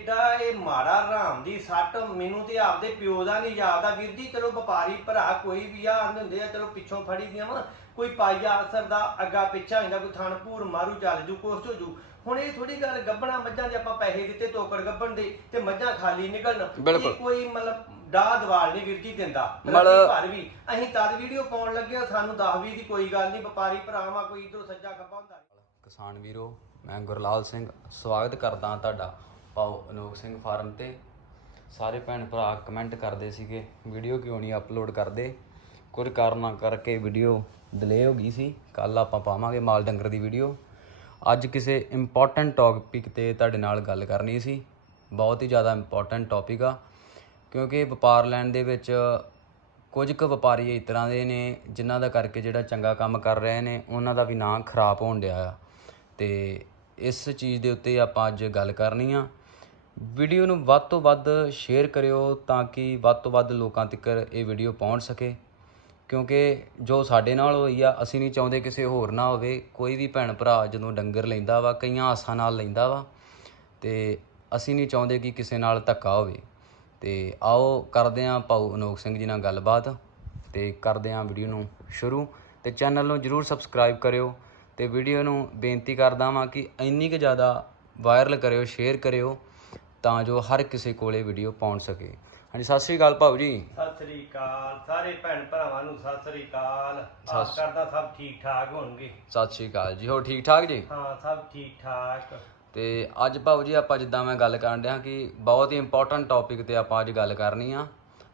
ਏਡਾ ਇਹ ਮਾੜਾ ਰਾਮ ਦੀ ਸੱਟ ਮੈਨੂੰ ਤੇ ਆਪਦੇ ਪਿਓ ਦਾ ਨਹੀਂ ਯਾਦ ਆ ਵੀਰ ਜੀ ਚਲੋ ਵਪਾਰੀ ਭਰਾ ਕੋਈ ਵੀ ਆ ਆਂਦੇ ਹੁੰਦੇ ਆ ਚਲੋ ਪਿੱਛੋਂ ਫੜੀ ਦੀਆਂ ਵਾ ਕੋਈ ਪਾਈਆ ਅਸਰ ਦਾ ਅੱਗਾ ਪਿੱਛਾ ਹੁੰਦਾ ਕੋਈ ਥਣ ਭੂਰ ਮਾਰੂ ਚੱਲ ਜੂ ਹੋ ਜੂ ਹੁਣ ਇਹ ਥੋੜੀ ਗੱਲ ਗੱਬਣਾ ਮੱਝਾਂ ਦੇ ਆਪਾਂ ਪੈਸੇ ਦਿੱਤੇ ਤੋਕੜ ਗੱਬਣ ਦੇ ਤੇ ਮੱਝਾਂ ਖਾਲੀ ਨਿਕਲਣ ਬਿਲਕੁਲ। ਇਹ ਕੋਈ ਮਤਲਬ ਡਾ ਦਵਾਲ ਨਹੀਂ ਵੀਰ ਜੀ ਦਿੰਦਾ ਮਤਲਬ- ਪਰ ਵੀ ਅਸੀਂ ਤਦ ਵੀਡੀਓ ਪਾਉਣ ਲੱਗੇ ਆ ਸਾਨੂੰ 10 20 ਦੀ ਕੋਈ ਗੱਲ ਨਹੀਂ ਵਪਾਰੀ ਭਰਾਵਾਂ ਕੋਈ ਇਧਰੋਂ ਸੱਜਾ ਖੱਬਾ ਹੁੰਦਾ। ਕਿਸਾਨ ਵੀਰੋ ਮੈਂ ਗੁਰਲਾਲ ਸਿੰਘ ਸਵਾਗਤ ਕਰਦਾ ਤੁਹਾਡਾ ਪਾਓ ਅਨੋਖ ਸਿੰਘ ਫਾਰਮ ਤੇ। ਸਾਰੇ ਭੈਣ ਭਰਾ ਕਮੈਂਟ ਕਰਦੇ ਸੀਗੇ, ਵੀਡੀਓ ਕਿਉਂ ਨਹੀਂ ਅਪਲੋਡ ਕਰਦੇ? ਕੁਝ ਕਾਰਨਾਂ ਕਰਕੇ ਵੀਡੀਓ ਡਿਲੇ ਹੋ ਗਈ ਸੀ। ਕੱਲ ਆਪਾਂ ਪਾਵਾਂਗੇ ਮਾਲ ਡੰਗਰ ਦੀ ਵੀਡੀਓ। ਅੱਜ ਕਿਸੇ ਇੰਪੋਰਟੈਂਟ ਟੌਪਿਕ ਤੇ ਤੁਹਾਡੇ ਨਾਲ ਗੱਲ ਕਰਨੀ ਸੀ। ਬਹੁਤ ਹੀ ਜ਼ਿਆਦਾ ਇੰਪੋਰਟੈਂਟ ਟੌਪਿਕ ਆ, ਕਿਉਂਕਿ ਵਪਾਰ ਲੈਣ ਦੇ ਵਿੱਚ ਕੁਝ ਕੁ ਵਪਾਰੀ ਇਸ ਤਰ੍ਹਾਂ ਦੇ ਨੇ, ਜਿਨ੍ਹਾਂ ਦਾ ਕਰਕੇ ਜਿਹੜਾ ਚੰਗਾ ਕੰਮ ਕਰ ਰਹੇ ਨੇ, ਉਹਨਾਂ ਦਾ ਵੀ ਨਾਂ ਖਰਾਬ ਹੋਣ ਡਿਆ ਆ। ਤੇ ਇਸ ਚੀਜ਼ ਦੇ ਉੱਤੇ ਆਪਾਂ ਅੱਜ ਗੱਲ ਕਰਨੀ ਆ। ਵੀਡੀਓ ਨੂੰ ਵੱਧ ਤੋਂ ਵੱਧ ਸ਼ੇਅਰ ਕਰਿਓ ਤਾਂ ਕਿ ਵੱਧ ਤੋਂ ਵੱਧ ਲੋਕਾਂ ਤੱਕ ਇਹ ਵੀਡੀਓ ਪਹੁੰਚ ਸਕੇ। ਕਿਉਂਕਿ ਜੋ ਸਾਡੇ ਨਾਲ ਹੋਈ ਆ, ਅਸੀਂ ਨਹੀਂ ਚਾਹੁੰਦੇ ਕਿਸੇ ਹੋਰ ਨਾਲ ਹੋਵੇ। ਕੋਈ ਵੀ ਭੈਣ ਭਰਾ ਜਦੋਂ ਡੰਗਰ ਲੈਂਦਾ ਵਾ, ਕਈਆਂ ਆਸਾਂ ਨਾਲ ਲੈਂਦਾ ਵਾ, ਤੇ ਅਸੀਂ ਨਹੀਂ ਚਾਹੁੰਦੇ ਕਿ ਕਿਸੇ ਨਾਲ ਧੱਕਾ ਹੋਵੇ। ਤੇ ਆਓ ਕਰਦੇ ਹਾਂ ਭਾਊ ਅਨੋਖ ਸਿੰਘ ਜੀ ਨਾਲ ਗੱਲਬਾਤ ਤੇ ਕਰਦੇ ਹਾਂ ਵੀਡੀਓ ਨੂੰ ਸ਼ੁਰੂ। ਤੇ ਚੈਨਲ ਨੂੰ ਜਰੂਰ ਸਬਸਕ੍ਰਾਈਬ ਕਰਿਓ ਤੇ ਵੀਡੀਓ ਨੂੰ ਬੇਨਤੀ ਕਰਦਾ ਵਾਂ ਕਿ ਇੰਨੀ ਕੁ ਜ਼ਿਆਦਾ ਵਾਇਰਲ ਕਰਿਓ, ਸ਼ੇਅਰ ਕਰਿਓ। ਤਾਂ ਜੋ ਹਰ ਕਿਸੇ ਕੋਲੇ ਵੀਡੀਓ ਪਹੁੰਚ ਸਕੇ। ਹਾਂਜੀ ਸਤਿ ਸ੍ਰੀ ਅਕਾਲ ਭਾਊ ਜੀ। ਸਤਿ ਸ੍ਰੀ ਅਕਾਲ। ਸਾਰੇ ਭੈਣ ਭਰਾਵਾਂ ਨੂੰ ਸਤਿ ਸ੍ਰੀ ਅਕਾਲ। ਆਸ ਕਰਦਾ ਸਭ ਠੀਕ ਠਾਕ ਹੋਣਗੇ। ਸਤਿ ਸ੍ਰੀ ਅਕਾਲ ਜੀ। ਹੋਰ ਠੀਕ ਠਾਕ ਜੀ? ਹਾਂ ਸਭ ਠੀਕ ਠਾਕ। ਤੇ ਅੱਜ ਭਾਊ ਜੀ ਆਪਾਂ ਜਿੱਦਾਂ ਮੈਂ ਗੱਲ ਕਰਨ ਡਿਆ ਕਿ ਬਹੁਤ ਹੀ ਇੰਪੋਰਟੈਂਟ ਟੌਪਿਕ ਤੇ ਆਪਾਂ ਅੱਜ ਗੱਲ ਕਰਨੀ ਆ।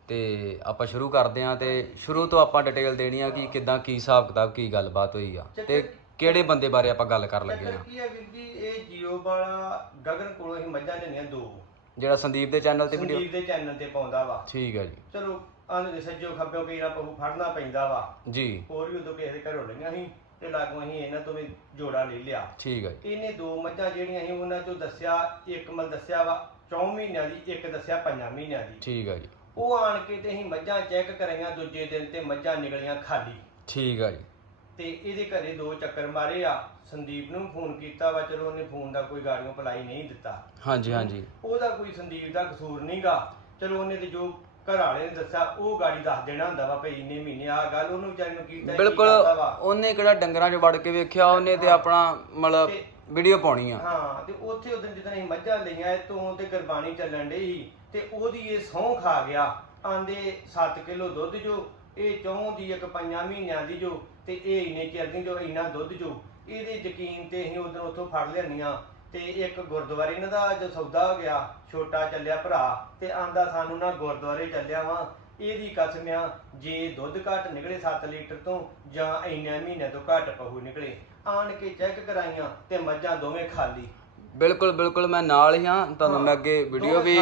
ਤੇ ਆਪਾਂ ਸ਼ੁਰੂ ਕਰਦੇ ਆ ਤੇ ਸ਼ੁਰੂ ਤੋਂ ਆਪਾਂ ਡਿਟੇਲ ਦੇਣੀ ਆ ਕਿ ਕਿਦਾਂ ਕੀ ਹਿਸਾਬ ਕਿਤਾਬ ਕੀ ਗੱਲਬਾਤ ਹੋਈ ਆ। ਤੇ ਕਿਹੜੇ ਬੰਦੇ ਬਾਰੇ ਆਪਾਂ ਗੱਲ ਕਰਨ ਲੱਗੇ ਆ ਕੀ ਹੈ ਵੀਰ ਜੀ ਇਹ ਜੀਓ ਵਾਲਾ ਗਗਨ ਕੋਲੋਂ ਹੀ ਮੱਝਾਂ ਲੈਣੀਆਂ ਦੋ। ਜਿਹੜਾ ਸੰਦੀਪ ਦੇ ਚੈਨਲ ਤੇ ਵੀਡੀਓ ਸੰਦੀਪ ਦੇ ਚੈਨਲ ਤੇ ਪਾਉਂਦਾ ਵਾ। ਠੀਕ ਹੈ ਜੀ। ਚਲੋ ਆਂਦੇ ਦੇ ਸੱਜੋ ਖੱਬਿਓ ਕਈ ਨਾ ਪਹੂ ਫੜਨਾ ਪੈਂਦਾ ਵਾ। ਜੀ। ਹੋਰ ਵੀ ਉਦੋਂ ਕਿਸੇ ਦੇ ਘਰੋਂ ਲਈਆਂ ਸੀ ਤੇ ਲਾਗੋਂ ਅਸੀਂ ਇਹਨਾਂ ਤੋਂ ਵੀ ਜੋੜਾ ਲੈ ਲਿਆ। ਠੀਕ ਹੈ ਜੀ। ਇਹਨੇ ਦੋ ਮੱਝਾਂ ਜਿਹੜੀਆਂ ਸੀ ਉਹਨਾਂ ਚੋਂ ਦੱਸਿਆ ਇੱਕ ਮਲ ਦੱਸਿਆ ਵਾ 4 ਮਹੀਨਿਆਂ ਦੀ ਇੱਕ ਦੱਸਿਆ 5 ਮਹੀਨਿਆਂ ਦੀ। ਠੀਕ ਹੈ ਜੀ। ਉਹ ਆਣ ਕੇ ਤੇ ਅਸੀਂ ਮੱਝਾਂ ਚੈੱਕ ਕਰਾਈਆਂ ਦੂਜੇ ਦਿਨ ਤੇ ਮੱਝਾਂ ਨਿਕਲੀਆਂ ਖਾਲੀ। ਠੀਕ ਹੈ ਜੀ। ਤੇ ਇਹਦੇ ਘਰੇ ਦੋ ਚੱਕਰ ਮਾਰੇ ਆ। ਸੰਦੀਪ ਨੂੰ ਫੋਨ ਕੀਤਾ ਵਾ ਚਲੋ ਉਹਨੇ ਫੋਨ ਦਾ ਕੋਈ ਗਾੜੀਆਂ ਪਲਾਈ ਨਹੀਂ ਦਿੱਤਾ। ਹਾਂਜੀ ਹਾਂਜੀ। ਉਹਦਾ ਕੋਈ ਸੰਦੀਪ ਦਾ ਕਸੂਰ ਨਹੀਂਗਾ ਚਲੋ ਉਹਨੇ ਤੇ ਜੋ ਘਰ ਵਾਲੇ ਨੇ ਦੱਸਿਆ ਉਹ ਗਾੜੀ ਦੱਸ ਦੇਣਾ ਹੁੰਦਾ ਵਾ ਭਈ ਇੰਨੇ ਮਹੀਨੇ ਆ ਗੱਲ ਉਹਨੂੰ ਵਿਚਾਰੀ ਨੂੰ ਕੀਤਾ ਕੀ ਬਿਲਕੁਲ ਕਰਦਾ ਵਾ। ਉਹਨੇ ਕਿਹੜਾ ਡੰਗਰਾਂ 'ਚ ਵੜ ਕੇ ਵੇਖਿਆ ਉਹਨੇ ਤੇ ਆਪਣਾ ਮਤਲਬ ਵੀਡੀਓ ਪਾਉਣੀ ਆ ਹਾਂ ਤੇ ਉੱਥੇ ਉਦੋਂ ਜਦੋਂ ਅਸੀਂ ਮੱਝਾਂ ਲਈਆਂ ਇਹ ਤੋਂ ਤੇ ਗੁਰਬਾਣੀ ਚੱਲਣ ਡਈ ਸੀ ਤੇ ਉਹਦੀ ਇਹ ਸਹੁੰ ਖਾ ਗਿਆ ਆਂਦੇ 7 ਕਿਲੋ ਦੁੱਧ ਜੋ ਇਹ ਚੌਂ ਦੀ ਇੱਕ ਪੰਜਾਂ ਮਹੀਨਿਆਂ ਦੀ ਜੋ ਤੇ ਇਹ ਇੰਨੇ ਚਿਰ ਦੀ ਜੋ ਇੰਨਾ ਦੁੱਧ ਜੋ ਇਹਦੇ ਯਕੀਨ ਤੇ ਅਸੀਂ ਉਦੋਂ ਉੱਥੋਂ ਫੜ ਲਿਆਨੀਆਂ ਤੇ ਇੱਕ ਗੁਰਦੁਆਰੇ ਇਹਨਾਂ ਦਾ ਜੋ ਸੌਦਾ ਹੋ ਗਿਆ ਛੋਟਾ ਚੱਲਿਆ ਭਰਾ ਤੇ ਆਂਦਾ ਸਾਨੂੰ ਨਾ ਗੁਰਦੁਆਰੇ ਚੱਲਿਆ ਵਾਂ ਇਹਦੀ ਕਸਮ ਆ ਜੇ ਦੁੱਧ ਘੱਟ ਨਿਕਲੇ 7 ਲੀਟਰ ਤੋਂ ਜਾਂ ਇੰਨੇ ਮਹੀਨੇ ਤੋਂ ਘੱਟ ਪਹੂ ਨਿਕਲੇ ਆਣ ਕੇ ਚੈੱਕ ਕਰਾਈਆਂ ਤੇ ਮੱਝਾਂ ਦੋਵੇਂ ਖਾਲੀ। ਬਿਲਕੁਲ ਬਿਲਕੁਲ ਮੈਂ ਨਾਲ ਹੀ ਹਾਂ ਤੁਹਾਨੂੰ ਮੈਂ ਅੱਗੇ ਵੀਡੀਓ ਵੀ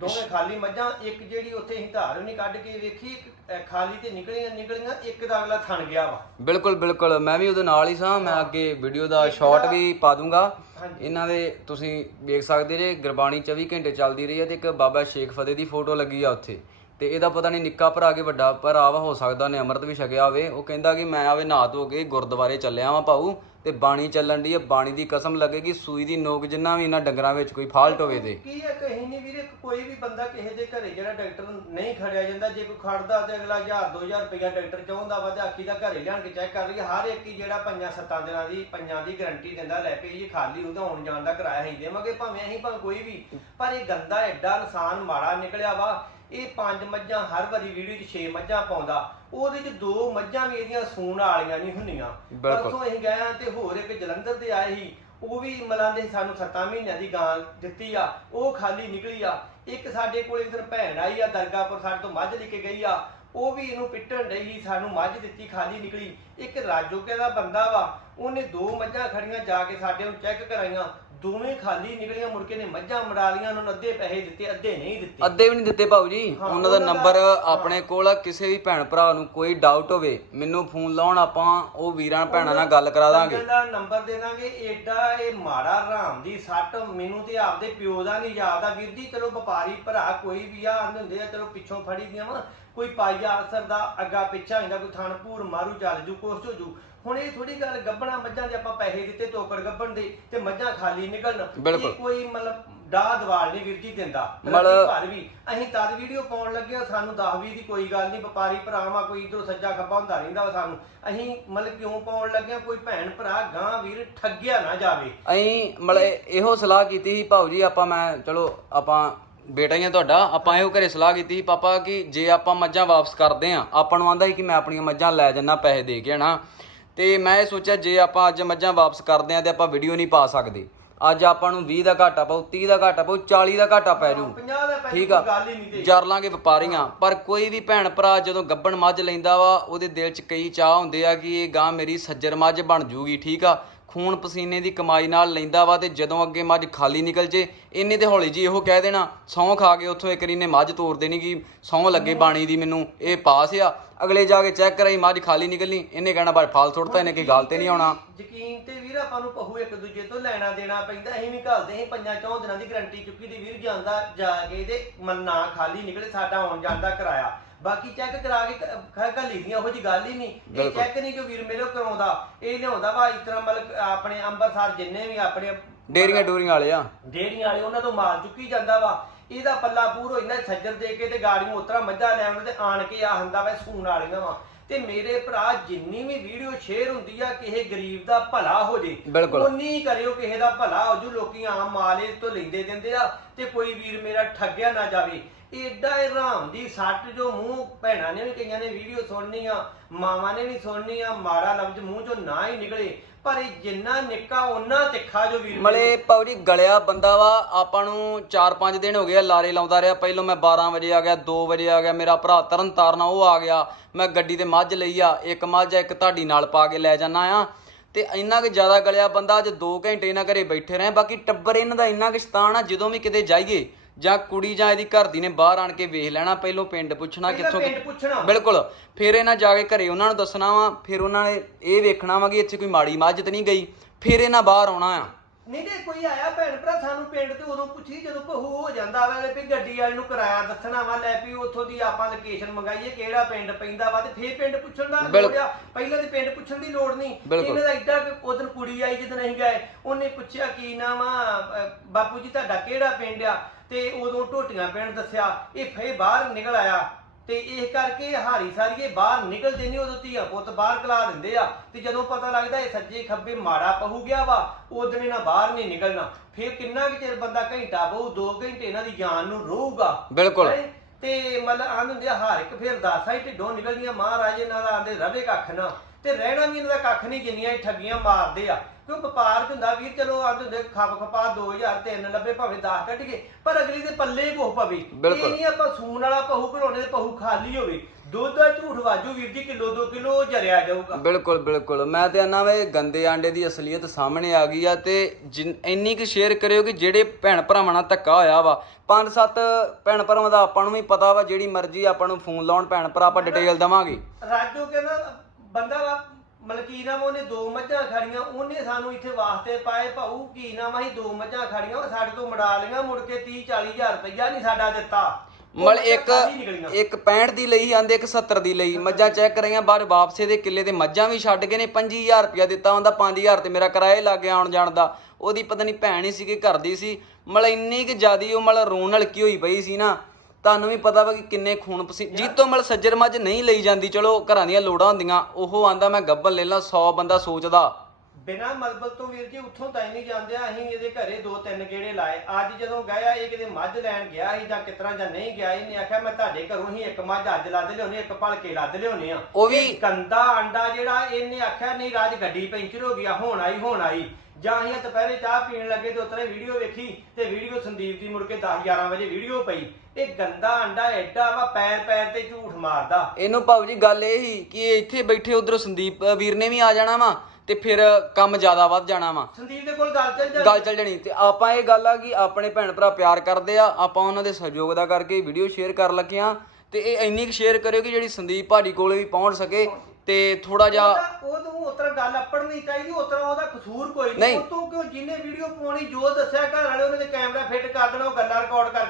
ਦੋਵੇਂ ਖਾਲੀ ਮੱਝਾਂ ਇੱਕ ਜਿਹੜੀ ਉੱਥੇ ਅਸੀਂ ਧਾਰ ਨਹੀਂ ਕੱਢ ਕੇ ਵੇਖੀ ਇੱਕ, ਅਹ, ਖਾਲੀ ਤੇ ਨਿਕਲੀਆਂ ਨਿਕਲੀਆਂ ਇੱਕ ਦਾ ਅਗਲਾ ਥਣ ਗਿਆ ਵਾ। ਬਿਲਕੁਲ ਬਿਲਕੁਲ। ਮੈਂ ਵੀ ਉਹਦੇ ਨਾਲ ਹੀ ਸਾਂ। ਮੈਂ ਅੱਗੇ ਵੀਡੀਓ ਦਾ ਸ਼ਾਰਟ ਵੀ ਪਾ ਦੂੰਗਾ। ਇਹਨਾਂ ਦੇ ਤੁਸੀਂ ਵੇਖ ਸਕਦੇ ਜੇ ਗੁਰਬਾਣੀ 24 ਘੰਟੇ ਚੱਲਦੀ ਰਹੀ ਹੈ ਤੇ ਇੱਕ ਬਾਬਾ ਸ਼ੇਖ ਫਤਿਹ ਦੀ ਫੋਟੋ ਲੱਗੀ ਆ ਉੱਥੇ। ਤੇ ਇਹਦਾ ਪਤਾ ਨਹੀਂ ਨਿੱਕਾ ਭਰਾ ਕੇ ਵੱਡਾ ਭਰਾ ਵਾ, ਹੋ ਸਕਦਾ ਉਹਨੇ ਅੰਮ੍ਰਿਤ ਵੀ ਛਕਿਆ ਹੋਵੇ। ਉਹ ਕਹਿੰਦਾ ਕਿ ਮੈਂ ਆਵੇ ਨਹਾ ਧੋ ਕੇ ਗੁਰਦੁਆਰੇ ਚੱਲਿਆ ਵਾਂ ਭਾਊ, ਤੇ ਬਾਣੀ ਚੱਲਣ ਦੀ ਹੈ ਬਾਣੀ ਦੀ ਕਸਮ ਲੱਗੇਗੀ ਸੂਈ ਦੀ ਨੋਕ ਜਿੰਨਾ ਵੀ ਇਹਨਾਂ ਡੰਗਰਾਂ ਵਿੱਚ ਕੋਈ ਫਾਲਟ ਹੋਵੇ ਤੇ। ਕੀ ਹੈ ਕਹੀਂ ਨਹੀਂ ਵੀਰੇ ਕੋਈ ਵੀ ਬੰਦਾ ਕਿਸੇ ਦੇ ਘਰੇ ਜਿਹੜਾ ਡਾਕਟਰ ਨਹੀਂ ਖੜਿਆ ਜਾਂਦਾ, ਜੇ ਕੋਈ ਖੜਦਾ ਤੇ ਅਗਲਾ 1000 2000 ਰੁਪਇਆ ਡਾਕਟਰ ਚਾਹੁੰਦਾ ਵਾ ਤੇ ਆਖੀ ਦਾ ਘਰੇ ਲਿਆਣ ਕੇ ਚੈੱਕ ਕਰ ਲਈ ਹਰ ਇੱਕ ਹੀ ਜਿਹੜਾ ਪੰਜਾਂ ਸੱਤਾਂ ਦਿਨਾਂ ਦੀ, ਪੰਜਾਂ ਦੀ ਗਾਰੰਟੀ ਦਿੰਦਾ, ਲੈ ਕੇ ਇਹ ਖਾਲੀ ਉਹਦਾ ਆਉਣ ਜਾਣ ਦਾ ਕਿਰਾਇਆ ਹੀ ਦੇਵਾਂਗੇ, ਭਾਵੇਂ ਅਸੀਂ ਭਾਵੇਂ ਕੋਈ ਵੀ। ਪਰ ਇਹ ਗੰਦਾ, ਐਡਾ ਇਨਸਾਨ ਮਾੜਾ ਨਿਕਲਿਆ ਵਾ ਇਹ ਪੰਜ ਮੱਝਾਂ ਹਰ ਵਾਰੀ ਵੀਡੀਓ 'ਚ 6 ਮੱਝਾਂ ਪਾਉਂਦਾ ਉਹਦੇ 'ਚ ਦੋ ਮੱਝਾਂ ਵੀ ਇਹਦੀਆਂ ਸੂਣ ਵਾਲੀਆਂ ਨਹੀਂ ਹੁੰਦੀਆਂ। ਬਿਲਕੁਲ। ਪਰਸੋਂ ਅਸੀਂ ਗਏ ਆ ਤੇ ਹੋਰ ਇੱਕ ਜਲੰਧਰ ਤੇ ਆਏ ਸੀ ਉਹ ਵੀ ਮਲਾਂਦੇ ਸਾਨੂੰ 7 ਮਹੀਨਿਆਂ ਦੀ ਗਾਂ ਦਿੱਤੀ ਆ ਉਹ ਖਾਲੀ ਨਿਕਲੀ ਆ। ਇੱਕ ਸਾਡੇ ਕੋਲ ਇੱਕ ਦਿਨ ਭੈਣ ਆਈ ਆ ਦਰਗਾਹਪੁਰ ਸਾਡੇ ਤੋਂ ਮੱਝ ਲੈ ਕੇ ਗਈ ਆ ਉਹ ਵੀ ਇਹਨੂੰ ਪਿੱਟਣ ਡਈ ਸਾਨੂੰ ਮੱਝ ਦਿੱਤੀ ਖਾਲੀ ਨਿਕਲੀ। ਇੱਕ ਰਾਜੋਕੇ ਦਾ ਬੰਦਾ ਵਾ ਉਹਨੇ ਦੋ ਮੱਝਾਂ ਖੜੀਆਂ ਜਾ ਕੇ ਸਾਡੇ ਨੂੰ ਚੈੱਕ ਕਰਾਈਆਂ ਦੋਵੇਂ ਖਾਲੀ ਨਿਕਲੀਆਂ ਮੁੜ ਕੇ ਨੇ ਮੱਝਾਂ ਮੜਾ ਲੀਆਂ ਉਹਨਾਂ ਨੂੰ ਅੱਧੇ ਪੈਸੇ ਦਿੱਤੇ ਅੱਧੇ ਨਹੀਂ ਦਿੱਤੇ। ਅੱਧੇ ਵੀ ਨਹੀਂ ਦਿੱਤੇ ਭਾਊ ਜੀ। ਹਾਂ, ਉਹਨਾਂ ਦਾ ਉਹਨਾਂ ਦਾ- ਨੰਬਰ। ਆਪਣੇ ਕੋਲ ਆ ਕਿਸੇ ਵੀ ਭੈਣ ਭਰਾ ਨੂੰ ਕੋਈ ਡਾਊਟ ਹੋਵੇ ਮੈਨੂੰ ਫੋਨ ਲਾਉਣ ਆਪਾਂ ਉਹ ਵੀਰਾਂ ਭੈਣਾਂ ਨਾਲ ਗੱਲ ਕਰਾ ਦਾਂਗੇ। ਦਾ ਨੰਬਰ ਦੇ ਦਾਂਗੇ ਏਡਾ ਇਹ ਮਾੜਾ ਰਾਮ ਦੀ ਸੱਟ ਮੈਨੂੰ ਤੇ ਆਪਦੇ ਪਿਓ ਦਾ ਨਹੀਂ ਯਾਦ ਆ। ਵੀਰ ਜੀ ਚਲੋ ਵਪਾਰੀ ਭਰਾ ਕੋਈ ਵੀ ਆ ਆਂਦੇ ਹੁੰਦੇ ਆ ਚਲੋ ਪਿੱਛੋਂ ਫੜੀ ਦੀਆਂ ਵਾ। ਕੋਈ ਪਾਈਆ ਅਸਰ ਦਾ ਅੱਗਾ ਪਿੱਛਾ ਹੁੰਦਾ ਕੋਈ ਥਣ ਭੂਰ ਮਾਰੂ ਚੱਲ ਜੂ ਕੁਛ ਹੋ ਜੂ। ਹੁਣ ਇਹ ਥੋੜੀ ਗੱਲ ਗੱਬਣਾ ਮੱਝਾਂ ਦੇ ਆਪਾਂ ਪੈਸੇ ਦਿੱਤੇ ਤੋਕੜ ਗੱਬਣ ਦੇ ਤੇ ਮੱਝਾਂ ਖਾਲੀ ਨਿਕਲਣ। ਬਿਲਕੁਲ। ਇਹ ਕੋਈ ਮਤਲਬ ਡਾਹ ਦਵਾਲ ਨਹੀਂ ਵੀਰ ਜੀ ਦਿੰਦਾ। ਮਤਲਬ- ਭਰ ਵੀ ਅਸੀਂ ਤਦ ਵੀਡੀਓ ਪਾਉਣ ਲੱਗੇ ਹਾਂ, ਸਾਨੂੰ 10 20 ਦੀ ਕੋਈ ਗੱਲ ਨਹੀਂ ਵਪਾਰੀ ਭਰਾਵਾਂ ਕੋਈ ਇਧਰੋਂ ਸੱਜਾ ਖੱਬਾ ਹੁੰਦਾ ਰਹਿੰਦਾ ਵਾ ਸਾਨੂੰ। ਅਸੀਂ ਮਤਲਬ ਕਿਉਂ ਪਾਉਣ ਲੱਗੇ ਹਾਂ, ਕੋਈ ਭੈਣ ਭਰਾ ਗਾਂ ਵੀਰ ਠੱਗਿਆ ਨਾ ਜਾਵੇ। ਅਸੀਂ ਮਤਲਬ ਇਹੋ ਸਲਾਹ ਕੀਤੀ ਸੀ ਭਾਊ ਜੀ ਆਪਾਂ ਮੈਂ ਚਲੋ ਆਪਾਂ ਬੇਟਾ ਹੀ ਆ ਤੁਹਾਡਾ ਆਪਾਂ ਇਹੋ ਘਰੇ ਸਲਾਹ ਕੀਤੀ ਸੀ ਪਾਪਾ ਕਿ ਜੇ ਆਪਾਂ ਮੱਝਾਂ ਵਾਪਸ ਕਰਦੇ ਆ ਆਪਾਂ ਨੂੰ ਆਂਦਾ ਸੀ ਕਿ ਮੈਂ ਆਪਣੀਆਂ ਮੱਝਾਂ ਲੈ ਜੰਨਾ ਪੈਸੇ ਦੇ ਕੇ ਹਨਾ ਤੇ ਮੈਂ ਇਹ ਸੋਚਿਆ ਜੇ ਆਪਾਂ ਅੱਜ ਮੱਝਾਂ ਵਾਪਸ ਕਰਦੇ ਆ ਤੇ ਆਪਾਂ ਵੀਡੀਓ ਨਹੀਂ ਪਾ ਸਕਦੇ। ਅੱਜ ਆਪਾਂ ਨੂੰ 20 ਦਾ ਘਾਟਾ ਪਾਉ 30 ਦਾ ਘਾਟਾ ਪਾਉ 40 ਦਾ ਘਾਟਾ ਪੈ ਜੂ। 50 ਦਾ ਪੈਸੇ ਠੀਕ ਆ? ਜਰ ਲਾਂਗੇ ਵਪਾਰੀਆਂ ਪਰ ਕੋਈ ਵੀ ਭੈਣ ਭਰਾ ਜਦੋਂ ਗੱਬਣ ਮੱਝ ਲੈਂਦਾ ਵਾ ਉਹਦੇ ਦਿਲ 'ਚ ਕਈ ਚਾਹ ਹੁੰਦੇ ਆ ਕਿ ਇਹ ਗਾਂ ਮੇਰੀ ਸੱਜਰ ਮੱਝ ਬਣ ਜੂਗੀ ਠੀਕ ਆ? ਖੂਨ ਪਸੀਨੇ ਦੀ ਕਮਾਈ ਨਾਲ ਲੈਂਦਾ ਵਾ ਤੇ ਜਦੋਂ ਅੱਗੇ ਮੱਝ ਖਾਲੀ ਨਿਕਲ ਜੇ ਇਹਨੇ ਤੇ ਹੌਲੀ ਜੀ ਇਹੋ ਕਹਿ ਦੇਣਾ। ਸਹੁੰ ਖਾ ਕੇ ਉੱਥੋਂ ਇੱਕ ਰੀ ਨੇ ਮੱਝ ਤੋੜ ਦੇਣੀ ਕਿ ਸਹੁੰ ਲੱਗੇ ਬਾਣੀ ਦੀ ਮੈਨੂੰ, ਇਹ ਪਾਸ ਆ। ਅਗਲੇ ਜਾ ਕੇ ਚੈੱਕ ਕਰਾਈ, ਮੱਝ ਖਾਲੀ ਨਿਕਲਣੀ, ਇਹਨੇ ਕਹਿਣਾ ਬਸ ਫਾਲ ਸੁੱਟਤਾ, ਇਹਨੇ ਕੀ ਗੱਲ ਤੇ ਨਹੀਂ ਆਉਣਾ। ਯਕੀਨ ਤੇ ਵੀਰ ਆਪਾਂ ਨੂੰ ਪਹੂ ਇੱਕ ਦੂਜੇ ਤੋਂ ਲੈਣਾ ਦੇਣਾ ਪੈਂਦਾ, ਅਸੀਂ ਵੀ ਘੱਲਦੇ ਅਸੀਂ ਪੰਜਾਂ ਚੌਂ ਦਿਨਾਂ ਦੀ ਗਰੰਟੀ ਚੁੱਕੀ ਦੀ ਵੀਰ ਜਾਂਦਾ ਜਾ ਕੇ ਤੇ ਮੰਨਾ ਖਾਲੀ ਨਿਕਲੇ, ਸਾਡਾ ਆਉਣ ਜਾਣ ਦਾ ਬਾਕੀ ਚੈੱਕ ਕਰਾ ਕੇ ਖਾ ਘੱਲੀ ਦੀਆਂ ਉਹੋ ਜੀ ਗੱਲ ਹੀ ਨਹੀਂ। ਇਹ ਬਿਲਕੁਲ। ਚੈੱਕ ਨਹੀਂ ਜੋ ਵੀਰ ਮੇਰੇ ਕੋਲ ਕਰਾਉਂਦਾ ਇਹ ਲਿਆਉਂਦਾ ਵਾ ਇਸ ਤਰ੍ਹਾਂ ਮਤਲਬ ਆਪਣੇ ਅੰਮ੍ਰਿਤਸਰ ਜਿੰਨੇ ਵੀ ਆਪਣੇ ਡੇਰੀਆਂ ਡੂਰੀਆਂ ਵਾਲੇ ਆ। ਡੇਰੀਆਂ ਵਾਲੇ ਉਹਨਾਂ ਤੋਂ ਮਾਲ ਚੁੱਕੀ ਜਾਂਦਾ ਵਾ। ਇਹਦਾ ਪੱਲਾ ਪੂਰ ਹੋ ਜਾਂਦਾ ਸੱਜਰ ਦੇ ਕੇ ਤੇ ਗਾੜੀਆਂ ਉਤਰਾ ਮੱਝਾਂ ਲੈ ਆਉਂਦੇ ਤੇ ਆਣ ਕੇ ਆ ਹੁੰਦਾ ਵਾ ਸੂਣ ਵਾਲੀਆਂ ਵਾ। ਤੇ ਮੇਰੇ ਭਰਾ ਜਿੰਨੀ ਵੀ ਵੀਡੀਓ ਸ਼ੇਅਰ ਹੁੰਦੀ ਆ ਕਿਸੇ ਗਰੀਬ ਦਾ ਭਲਾ ਹੋ ਜੇ ਬਿਲਕੁਲ। ਉਨੀ ਕਰਿਓ ਕਿਸੇ ਦਾ ਭਲਾ ਹੋ ਜੂ। ਲੋਕੀ ਆਮ ਮਾਲ ਇਹ ਤੋਂ ਲੈਂਦੇ ਦਿੰਦੇ ਆ ਤੇ ਕੋਈ ਵੀਰ ਮੇਰਾ ਠੱਗਿਆ ਨਾ ਜਾਵੇ। ਏਡਾ ਹਰਾਮ ਦੀ ਸੱਟ ਜੋ ਮੂੰਹ ਭੈਣਾਂ ਨੇ ਵੀ ਕਈਆਂ ਨੇ ਵੀਡੀਓ ਸੁਣਨੀ ਆ ਮਾਵਾਂ ਨੇ ਵੀ ਸੁਣਨੀ ਆ ਮਾੜਾ ਲਫ਼ਜ਼ ਮੂੰਹ ਚੋਂ ਨਾ ਹੀ ਨਿਕਲੇ। ਪਰ ਇਹ ਜਿੰਨਾ ਨਿੱਕਾ ਓਨਾ ਤਿੱਖਾ ਜੋ ਵੀਰ ਮਲੇ ਜੀ ਗਲਿਆ ਬੰਦਾ ਵਾ ਆਪਾਂ ਨੂੰ 4-5 ਦਿਨ ਹੋ ਗਏ ਆ ਲਾਰੇ ਲਾਉਂਦਾ ਰਿਹਾ। ਪਹਿਲਾਂ ਮੈਂ 12 ਵਜੇ ਆ ਗਿਆ 2 ਵਜੇ ਆ ਗਿਆ ਮੇਰਾ ਭਰਾ ਤਰਨ ਤਾਰਨ ਉਹ ਆ ਗਿਆ। ਮੈਂ ਗੱਡੀ ਤੇ ਮੱਝ ਲਈ ਆ ਇੱਕ ਮੱਝ ਆ ਇੱਕ ਤੁਹਾਡੀ ਨਾਲ ਪਾ ਕੇ ਲੈ ਜਾਣਾ ਆ। ਤੇ ਇੰਨਾ ਕਿ ਜ਼ਿਆਦਾ ਗਲਿਆ ਬੰਦਾ ਅੱਜ 2 ਘੰਟੇ ਇਹਨਾਂ ਘਰੇ ਬੈਠੇ ਰਹੇ ਬਾਕੀ ਟੱਬਰ ਇਹਨਾਂ ਦਾ ਇੰਨਾ ਕਿ ਸ਼ਤਾਨ ਆ ਜਦੋਂ ਵੀ ਕਿਤੇ ਜਾਈਏ ਜਾਂ ਕੁੜੀ ਜਾਂ ਇਹਦੀ ਘਰ ਦੀ ਨੇ ਬਾਹਰ ਆਣ ਕੇ ਵੇਖ ਲੈਣਾ ਪਹਿਲੋਂ ਪਿੰਡ ਪੁੱਛਣਾ ਪਹਿਲਾਂ ਕਿੱਥੋਂ ਪਿੰਡ ਪੁੱਛਣਾ। ਬਿਲਕੁਲ ਫਿਰ ਇਹਨਾਂ ਜਾ ਕੇ ਘਰੇ ਉਹਨਾਂ ਨੂੰ ਦੱਸਣਾ ਵਾ ਫਿਰ ਉਹਨਾਂ ਨੇ ਇਹ ਵੇਖਣਾ ਵਾ ਕਿ ਇੱਥੇ ਕੋਈ ਮਾੜੀ ਮੱਝ ਤੇ ਨਹੀਂ ਗਈ ਫਿਰ ਇਹਨਾਂ ਬਾਹਰ ਆਉਣਾ ਆ। ਨਹੀਂ ਤੇ ਕੋਈ ਆਇਆ ਭੈਣ ਭਰਾ ਸਾਨੂੰ ਪਿੰਡ ਤੇ ਉਦੋਂ ਪੁੱਛੀ ਜਦੋਂ ਬਹੂ ਹੋ ਜਾਂਦਾ ਵਾ ਵੀ ਗੱਡੀ ਵਾਲੇ ਨੂੰ ਕਿਰਾਇਆ ਦੱਸਣਾ ਵਾ ਲੈ ਵੀ ਉੱਥੋਂ ਦੀ ਆਪਾਂ ਲੋਕੇਸ਼ਨ ਮੰਗਾਈਏ ਕਿਹੜਾ ਪਿੰਡ ਪੈਂਦਾ ਵਾ ਤੇ ਫੇਰ ਪਿੰਡ ਪੁੱਛਣ ਦਾ ਲੋੜ ਬਿਲਕੁਲ। ਆ ਪਹਿਲਾਂ ਤੇ ਪਿੰਡ ਪੁੱਛਣ ਦੀ ਲੋੜ ਨਹੀਂ ਬਿਲਕੁਲ। ਇਹਨਾਂ ਦਾ ਐਡਾ ਕਿ ਉਦੋਂ ਕੁੜੀ ਆਈ ਜਦੋਂ ਅਸੀਂ ਗਏ ਉਹਨੇ ਪੁੱਛਿਆ ਕੀ ਨਾਮ ਆ ਬਾਪੂ ਜੀ ਤੁਹਾਡਾ ਕਿਹੜਾ ਪਿੰਡ ਆ ਤੇ ਉਦੋਂ ਢੋਟੀਆਂ ਪਿੰਡ ਦੱਸਿਆ ਇਹ ਫੇਰ ਬਾਹਰ ਨਿਕਲ ਆਇਆ ਤੇ ਇਹ ਕਰਕੇ ਹਾਰੀ ਸਾਰੀਏ ਬਾਹਰ ਨਿਕਲਦੇ ਨਹੀਂ ਉਦੋਂ ਧੀਆ ਪੁੱਤ ਬਾਹਰ ਕਲਾ ਦਿੰਦੇ ਆ। ਤੇ ਜਦੋਂ ਪਤਾ ਲੱਗਦਾ ਇਹ ਸੱਜੇ ਖੱਬੇ ਮਾੜਾ ਪਹੂ ਗਿਆ ਵਾ ਉਦੋਂ ਇਹਨਾਂ ਬਾਹਰ ਨਹੀਂ ਨਿਕਲਣਾ। ਫਿਰ ਕਿੰਨਾ ਕੁ ਚਿਰ ਬੰਦਾ ਘੰਟਾ ਬਹੁ 2 ਘੰਟੇ ਇਹਨਾਂ ਦੀ ਜਾਨ ਨੂੰ ਰਹੂਗਾ ਬਿਲਕੁਲ? ਤੇ ਮਤਲਬ ਆਨ ਹੁੰਦੇ ਆ ਹਰ ਇੱਕ ਫਿਰ ਦਾਸਾਂ ਹੀ ਢਿੱਡੋਂ ਨਿਕਲਦੀਆਂ ਮਹਾਰਾਜ ਦਾ ਆਂਦੇ ਰਵੇ ਕੱਖ ਨਾ। ਤੇ ਰਹਿਣਾ ਵੀ ਇਹਨਾਂ ਦਾ ਕੱਖ ਨਹੀਂ ਜਿੰਨੀਆਂ ਇਹ ਠੱਗੀਆਂ ਮਾਰਦੇ ਆ। ਕਿਉਂ ਵਪਾਰ 'ਚ ਹੁੰਦਾ ਵੀਰ ਚਲੋ ਆਂਦੇ ਹੁੰਦੇ ਖਪ ਖਪਾ 2000 3 ਲੱਭੇ ਭਾਵੇਂ 10 ਕੱਢ ਗਏ ਪਰ ਅਗਲੀ ਦੇ ਪੱਲੇ ਕੋ ਪਵੇ ਬਿਲਕੁਲ। ਇਹ ਨਹੀਂ ਆਪਾਂ ਸੂਣ ਵਾਲਾ ਪਹੂ ਘਲਾਉਣੇ ਤੇ ਪਹੂ ਖਾਲੀ ਹੋਵੇ। ਦੁੱਧ ਦਾ ਝੂਠ ਵਾਜੂ ਵੀਰ ਜੀ ਕਿਲੋ 2 ਕਿਲੋ ਜਰਿਆ ਜਾਊਗਾ। ਬਿਲਕੁਲ ਬਿਲਕੁਲ। ਮੈਂ ਤੇ ਆਨਾ ਵੇ ਗੰਦੇ ਆਂਡੇ ਦੀ ਅਸਲੀਅਤ ਸਾਹਮਣੇ ਆ ਗਈ ਆ ਤੇ ਜਿਨ- ਇੰਨੀ ਕੁ ਸ਼ੇਅਰ ਕਰਿਓ ਕਿ ਜਿਹੜੇ ਭੈਣ ਭਰਾਵਾਂ ਨਾਲ ਧੱਕਾ ਹੋਇਆ ਵਾ ਪੰਜ ਸੱਤ ਭੈਣ ਭਰਾਵਾਂ ਦਾ ਆਪਾਂ ਨੂੰ ਵੀ ਪਤਾ ਵਾ ਜਿਹੜੀ ਮਰਜ਼ੀ ਆਪਾਂ ਨੂੰ ਫੋਨ ਲਾਉਣ ਭੈਣ ਭਰਾ ਆਪਾਂ ਡਿਟੇਲ ਦਵਾਂਗੇ। ਰਾਜੂ ਕਹਿੰਦਾ ਬੰਦਾ ਵਾ ਮਤਲਬ ਕੀ ਨਾਮ ਉਹਨੇ ਦੋ ਮੱਝਾਂ ਖੜੀਆਂ ਉਹਨੇ ਸਾਨੂੰ ਇੱਥੇ ਵਾਸਤੇ ਪਾਏ ਭਾਊ ਕੀ ਨਾਮ ਅਸੀਂ ਦੋ ਮੱਝਾਂ ਖੜੀਆਂ ਉਹ ਸਾਡੇ ਤੋਂ ਮੜਾ ਲਈਆਂ ਮੁੜ ਕੇ 30 40000 ਰੁਪਈਆ ਨਹੀਂ ਸਾਡਾ ਦਿੱਤਾ। ਮਲ ਇੱਕ। ਇੱਕ 65 ਦੀ ਲਈ ਆਂਦੇ ਇੱਕ 70 ਦੀ ਲਈ। ਮੱਝਾਂ ਚੈੱਕ ਕਰਾਈਆਂ ਬਾਅਦ ਵਾਪਸੇ ਦੇ ਕਿੱਲੇ ਤੇ ਮੱਝਾਂ ਵੀ ਛੱਡ ਕੇ ਨੇ 25000 ਰੁਪਇਆ ਦਿੱਤਾ ਹੁੰਦਾ 5000 ਤੇ ਮੇਰਾ ਕਿਰਾਇਆ ਲੱਗ ਗਿਆ ਆਉਣ ਜਾਣ ਦਾ। ਉਹਦੀ ਪਤਾ ਨਹੀਂ ਭੈਣ ਹੀ ਸੀ ਕਿ ਘਰ ਦੀ ਸੀ। ਮਲ ਇੰਨੀ ਕਿ ਜਿਆਦੀ ਉਹ ਮਲ ਰੋਣ ਹਲਕੀ ਹੋਈ ਪਈ ਸੀ ਨਾ। ਤੁਹਾਨੂੰ ਵੀ ਪਤਾ ਵਾ ਕਿ ਕਿੰਨੇ ਖੂਨ ਪਸੀ ਜੀਤੋਂ ਮਲ ਸੱਜਰ ਮੱਝ ਨਹੀਂ ਲਈ ਜਾਂਦੀ ਚਲੋ ਘਰਾਂ ਦੀਆਂ ਲੋੜਾਂ ਹੁੰਦੀਆਂ ਉਹ ਆਂਦਾ ਮੈਂ ਗੱਬਲ ਲੈ ਲਾਂ 100 ਬੰਦਾ ਸੋਚਦਾ। ਬਿਨਾ ਮਲਬਲ ਤੋਂ ਵੀਰ ਜੀ ਉੱਥੋਂ ਤਾਂ ਹੀ ਨਹੀਂ ਜਾਂਦੇ ਅਸੀਂ ਇਹਦੇ ਘਰੇ ਦੋ ਤਿੰਨ ਗੇੜੇ ਲਾਏ। ਅੱਜ ਜਦੋਂ ਗਿਆ ਇਹ ਕਿਤੇ ਮੱਝ ਲੈਣ ਗਿਆ ਸੀ ਜਾਂ ਕਿਤਰਾ ਜਾਂ ਨਹੀਂ ਗਿਆ ਇਹਨੇ ਆਖਿਆ ਮੈਂ ਤੁਹਾਡੇ ਘਰੋਂ ਹੀ ਇੱਕ ਮੱਝ ਅੱਜ ਲੱਦ ਲਿਆਉਣੀ ਇੱਕ ਭਲਕੇ ਲੱਦ ਲਿਆਉਣੇ ਆ। ਉਹ ਵੀ- ਗੰਦਾ ਅੰਡਾ ਜਿਹੜਾ ਇਹਨੇ ਆਖਿਆ ਨਹੀਂ ਰਾਜ ਗੱਡੀ ਪੈਂਚਰ ਹੋ ਗਿਆ ਹੁਣ ਆਈ ਹੁਣ ਆਈ। ਜਾਂ ਅਸੀਂ ਦੁਪਹਿਰੇ ਚਾਹ ਪੀਣ ਲੱਗੇ ਤੇ ਉਤਰੇ ਵੀਡੀਓ ਵੇਖੀ ਤੇ ਵੀਡੀਓ ਸੰਦੀਪ ਦੀ ਮੁੜ ਕੇ 10 11 ਵਜੇ ਵੀਡੀਓ ਪਈ। ਇਹ ਗੰਦਾ ਅੰਡਾ ਐਡਾ ਵਾ ਪੈਰ ਪੈਰ ਤੇ ਝੂਠ ਮਾਰਦਾ। ਇਹਨੂੰ ਭਾਊ ਜੀ ਗੱਲ ਇਹ ਹੀ ਕਿ ਇਹ ਇੱਥੇ ਬੈਠੇ ਉਧਰੋਂ ਸੰਦੀਪ ਵੀਰ ਨੇ ਵੀ ਆ ਜਾਣਾ ਵਾ ਤੇ ਫਿਰ ਕੰਮ ਜ਼ਿਆਦਾ ਵੱਧ ਜਾਣਾ ਵਾ। ਸੰਦੀਪ ਦੇ ਕੋਲ ਗੱਲ ਚੱਲ ਜਾਂਦੀ ਗੱਲ ਚੱਲ ਜਣੀ ਤੇ ਆਪਾਂ ਇਹ ਗੱਲ ਆ ਕਿ ਆਪਣੇ ਭੈਣ ਭਰਾ ਪਿਆਰ ਕਰਦੇ ਆ ਆਪਾਂ ਉਹਨਾਂ ਦੇ ਸਹਿਯੋਗ ਦਾ ਕਰਕੇ ਵੀਡੀਓ ਸ਼ੇਅਰ ਕਰ ਲੱਗੇ ਆ ਤੇ ਇਹ ਇੰਨੀ ਕੁ ਸ਼ੇਅਰ ਕਰਿਓ ਕਿ ਜਿਹੜੀ ਸੰਦੀਪ ਭਾਜੀ ਕੋਲ ਵੀ ਪਹੁੰਚ ਸਕੇ ਤੇ ਥੋੜਾ ਜਿਹਾ ਉਹਦਾ- ਉਹ ਤੋਂ ਉਤਰਾ ਗੱਲ ਅੱਪੜ ਨਹੀਂ ਚਾਹੀਦੀ ਉਤਰਾ ਉਹਦਾ ਕਸੂਰ ਕੋਈ ਨਹੀਂ। ਉਹ ਤੋਂ ਕਿਉਂ ਜਿਹਨੇ ਵੀਡੀਓ ਪਾਉਣੀ ਜੋ ਦੱਸਿਆ ਘਰ ਵਾਲੇ ਉਹਨੇ ਤੇ ਕੈਮਰਾ ਫਿੱਟ ਕਰ ਦੇਣਾ ਉਹ ਗੱਲਾਂ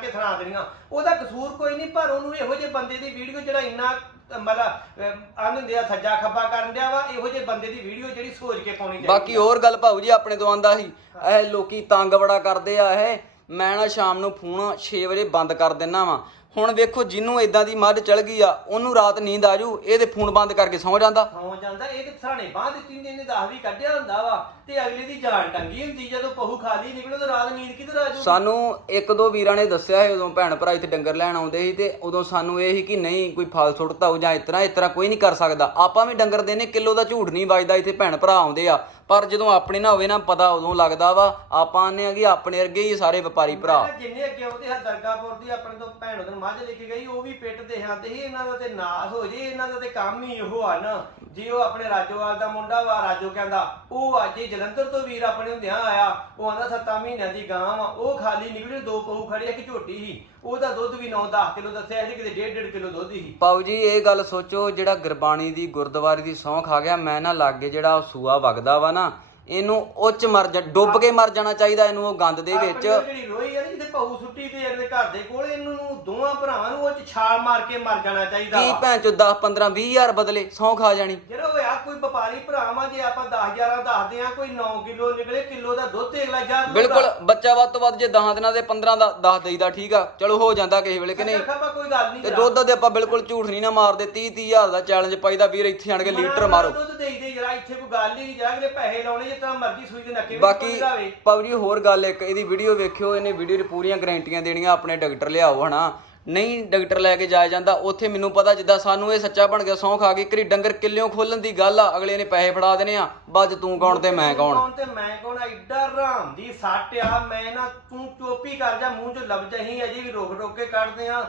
ਰਿਕਾਰਡ ਸੁਣਾ ਦੇਣੀਆਂ ਉਹਦਾ ਕਸੂਰ ਕੋਈ ਨਹੀਂ, ਪਰ ਉਹਨੂੰ ਇਹੋ ਜਿਹੇ ਬੰਦੇ ਦੀ ਵੀਡੀਓ ਜਿਹੜਾ ਇੰਨਾ, ਮਤਲਬ ਆਨ ਆ, ਸੱਜਾ ਖੱਬਾ ਕਰਨ ਡਿਆ ਵਾ, ਇਹੋ ਜਿਹੇ ਬੰਦੇ ਦੀ ਵੀਡੀਓ ਜਿਹੜੀ ਸੋਚ ਕੇ ਪਾਉਣੀ ਚਾਹੀਦੀ ਬਾਕੀ ਹੋਰ ਗੱਲ ਭਾਊ ਜੀ, ਆਪਣੇ ਤੋਂ ਆਂਦਾ ਸੀ, ਇਹ ਲੋਕੀ ਤੰਗ ਬੜਾ ਕਰਦੇ ਆ, ਇਹ ਮੈਂ ਨਾ ਸ਼ਾਮ ਨੂੰ ਫੋਨ 6 ਵਜੇ ਬੰਦ ਕਰ ਦਿੰਨਾ ਵਾਂ। ਹੁਣ ਵੇਖੋ ਜਿਹਨੂੰ ਇਦਾਂ ਦੀ ਮੱਝ ਚਲ ਗਈ ਆ ਉਹਨੂੰ ਰਾਤ ਨੀਂਦ ਆ ਜੂ ਇਹ ਤੇ ਫੋਨ ਬੰਦ ਕਰਕੇ ਸੌਂ ਜਾਂਦਾ। ਹੋ ਜਾਂਦਾ ਇਹ ਤੇ ਸਰਾਣੇ ਬਾਹ ਦਿੱਤੀ ਹੁੰਦੀ ਇਹਨੇ 10 ਵੀ ਕੱਢਿਆ ਹੁੰਦਾ ਵਾ ਤੇ ਅਗਲੇ ਦੀ ਜਾਨ ਟੰਗੀ ਹੁੰਦੀ ਜਦੋਂ ਪਹੂ ਖਾਲੀ ਨਿਕਲੇ ਤਾਂ ਰਾਤ ਨੀਂਦ ਕਿੱਧਰ ਆ ਜੂ ਸਾਨੂੰ ਇੱਕ ਦੋ ਵੀਰਾਂ ਨੇ ਦੱਸਿਆ ਸੀ ਉਦੋਂ ਭੈਣ ਭਰਾ ਇੱਥੇ ਡੰਗਰ ਲੈਣ ਆਉਂਦੇ ਸੀ ਤੇ ਉਦੋਂ ਸਾਨੂੰ ਇਹ ਸੀ ਕਿ ਨਹੀਂ ਕੋਈ ਫਲ ਸੁੱਟਤਾ ਹੋ ਜਾਂ ਇਸ ਤਰ੍ਹਾਂ ਇਸ ਤਰ੍ਹਾਂ ਕੋਈ ਨਹੀਂ ਕਰ ਸਕਦਾ। ਆਪਾਂ ਵੀ ਡੰਗਰ ਦੇਨੇ ਕਿਲੋ ਦਾ ਝੂਠ ਨਹੀਂ ਵੱਜਦਾ ਇੱਥੇ ਭੈਣ ਭਰਾ ਆਉਂਦੇ ਆ ਪਰ ਜਦੋਂ ਆਪਣੇ ਨਾ ਹੋਵੇ ਨਾ ਪਤਾ ਉਦੋਂ ਲੱਗਦਾ ਵਾ, ਆਪਾਂ ਆਨੇ ਕਿ ਆਪਣੇ ਵਰਗੇ ਹੀ ਸਾਰੇ ਵਪਾਰੀ ਭਰਾ। ਜਿੰਨੇ ਅੱਗੇ ਆਉਂਦੇ ਆ ਦਰਗਾਹਪੁਰ ਦੀ ਆਪਣੇ ਤੋਂ ਭੈਣ ਉਹਨੂੰ ਮੱਝ ਲੈ ਕੇ ਗਈ, ਉਹ ਵੀ ਪਿੱਟ ਦੇ ਹੱਥ ਹੀ ਇਹਨਾਂ ਦਾ ਤੇ ਨਾਸ ਹੋ ਜੇ, ਇਹਨਾਂ ਦਾ ਤੇ ਕੰਮ ਹੀ ਇਹੋ ਆ ਨਾ। ਜੀ ਉਹ ਆਪਣੇ ਰਾਜੋਵਾਲ ਦਾ ਮੁੰਡਾ ਵਾ, ਰਾਜੋ ਕਹਿੰਦਾ, ਉਹ ਅੱਜ ਹੀ ਜਲੰਧਰ ਤੋਂ ਵੀਰ ਆਪਣੇ ਹੁੰਦਿਆਂ ਆਇਆ, ਉਹ ਆਂਦਾ 7 ਮਹੀਨਿਆਂ ਦੀ ਗਾਂ ਵਾ, ਉਹ ਖਾਲੀ ਨਿਕਲੀ, ਦੋ ਪਹੂ ਖੜੀ ਇੱਕ ਝੋਟੀ ਸੀ ਉਹਦਾ ਦੁੱਧ ਵੀ 9-10 ਕਿਲੋ ਦੱਸਿਆ ਸੀ ਕਿਤੇ 1.5 ਕਿਲੋ ਦੁੱਧ ਸੀ ਪਾਉ ਜੀ ਇਹ ਗੱਲ ਸੋਚੋ ਜਿਹੜਾ ਗੁਰਬਾਣੀ ਦੀ ਗੁਰਦੁਆਰੇ ਦੀ ਸਹੁੰ ਖਾ ਗਿਆ ਮੈਂ ਨਾ ਲਾਗੇ ਜਿਹੜਾ ਉਹ ਸੂਆ ਵਗਦਾ ਵਾ ਨਾ ਇਹਨੂੰ ਉੱਚ ਮਰ ਜਾ ਡੁੱਬ ਕੇ ਮਰ ਜਾਣਾ ਚਾਹੀਦਾ ਇਹਨੂੰ ਉਹ ਗੰਦ ਦੇ ਵਿੱਚ। ਆਪਣੀ ਉਹ ਜਿਹੜੀ ਰੋਈ ਆ ਨਾ ਜਿੱਥੇ ਪਹੂ ਸੁੱਟੀ ਤੇ ਇਹਦੇ ਘਰ ਦੇ ਕੋਲ ਇਹਨੂੰ ਦੋਵਾਂ ਭਰਾਵਾਂ ਨੂੰ ਉਹ ਚ ਛਾਲ ਮਾਰ ਕੇ ਮਰ ਜਾਣਾ ਚਾਹੀਦਾ ਕੀ ਵਾ। ਭੈਣ ਚੋ 10 15 20 ਹਜ਼ਾਰ ਬਦਲੇ ਸਹੁੰ ਖਾ ਜਾਣੀ। ਜਿਹੜਾ ਹੋਇਆ ਕੋਈ ਵਪਾਰੀ ਭਰਾਵਾਂ ਜੇ ਆਪਾਂ 10 11 ਦੱਸਦੇ ਆ ਕੋਈ 9 ਕਿਲੋ ਨਿਕਲੇ ਕਿਲੋ ਦਾ ਦੁੱਧ ਤੇ ਅਗਲਾ ਯਾਰ ਬਿਲਕੁਲ ਬੱਚਾ ਵੱਧ ਤੋਂ ਵੱਧ ਜੇ 10 ਦਿਨਾਂ ਦੇ 15 ਦਾ 10 ਦੇਈਦਾ ਠੀਕ ਆ। ਚਲੋ ਹੋ ਜਾਂਦਾ ਕਿਸੇ ਵੇਲੇ ਕਿ ਨਹੀਂ। ਕੋਈ ਗੱਲ ਨਹੀਂ ਤੇ ਦੁੱਧ ਦੇ ਆਪਾਂ ਬਿਲਕੁਲ ਝੂਠ ਨਹੀਂ ਨਾ ਮਾਰਦੇ 30 30 ਹਜ਼ਾਰ ਦਾ ਚੈਲੰਜ ਪਾਈਦਾ ਵੀਰ ਇੱਥੇ ਆਣ ਕੇ ਲੀਟਰ ਮਾਰੋ। ਦੁੱਧ ਦੇਈ ਦੇ ਜਰਾ ਇੱਥੇ ਕੋਈ ਗੱਲ ਨਹੀਂ ਜਰਾ ਅਗਲੇ ਪੈਸੇ ਲਾਉਣੇ ਜਿਸ ਤਰ੍ਹਾਂ ਮਰਜ਼ੀ ਸੂਈ ਦੇ ਨੱਕੇ ਵਿੱਚ ਬਾਕੀ ਪਾਉ ਜੀ ਹੋਰ ਗੱਲ ਇੱਕ ਇਹਦੀ ਵੀਡੀਓ ਵੇਖਿਓ ਇਹਨੇ ਵੀਡੀਓ 'ਚ ਪੂਰੀਆਂ ਗਾਰੰਟੀਆਂ ਦੇਣੀਆਂ ਆਪਣੇ ਡਾਕਟਰ ਲਿਆਓ ਹਨਾ? ਨਹੀਂ ਡਾਕਟਰ ਲੈ ਕੇ ਜਾਇਆ ਜਾਂਦਾ ਉੱਥੇ ਮੈਨੂੰ ਪਤਾ ਜਿੱਦਾਂ ਸਾਨੂੰ ਇਹ ਸੱਚਾ ਬਣ ਗਿਆ ਸੌਂ ਖਾ ਕੇ ਕਰੀ ਡੰਗਰ ਕਿੱਲਿਓਂ ਖੋਲਣ ਦੀ ਗੱਲ ਆ ਅਗਲੇ ਨੇ ਪੈਸੇ ਫੜਾ ਦੇਣੇ ਆ ਬਾਅਦ 'ਚ ਤੂੰ ਕੌਣ ਤੇ ਮੈਂ ਕੌਣ? ਕੌਣ ਤੇ ਮੈਂ ਕੌਣ ਐਡਾ ਹਰਾਮ ਦੀ ਸੱਟ ਆ ਮੈਂ ਨਾ ਤੂੰ ਚੋਪੀ ਕਰ ਜਾ ਮੂੰਹ ਚੋਂ ਲੱਭ ਜਾਹੀਂ ਅਜੇ ਵੀ ਰੋਕ ਰੋਕ ਕੇ ਕੱਢਦੇ ਆ।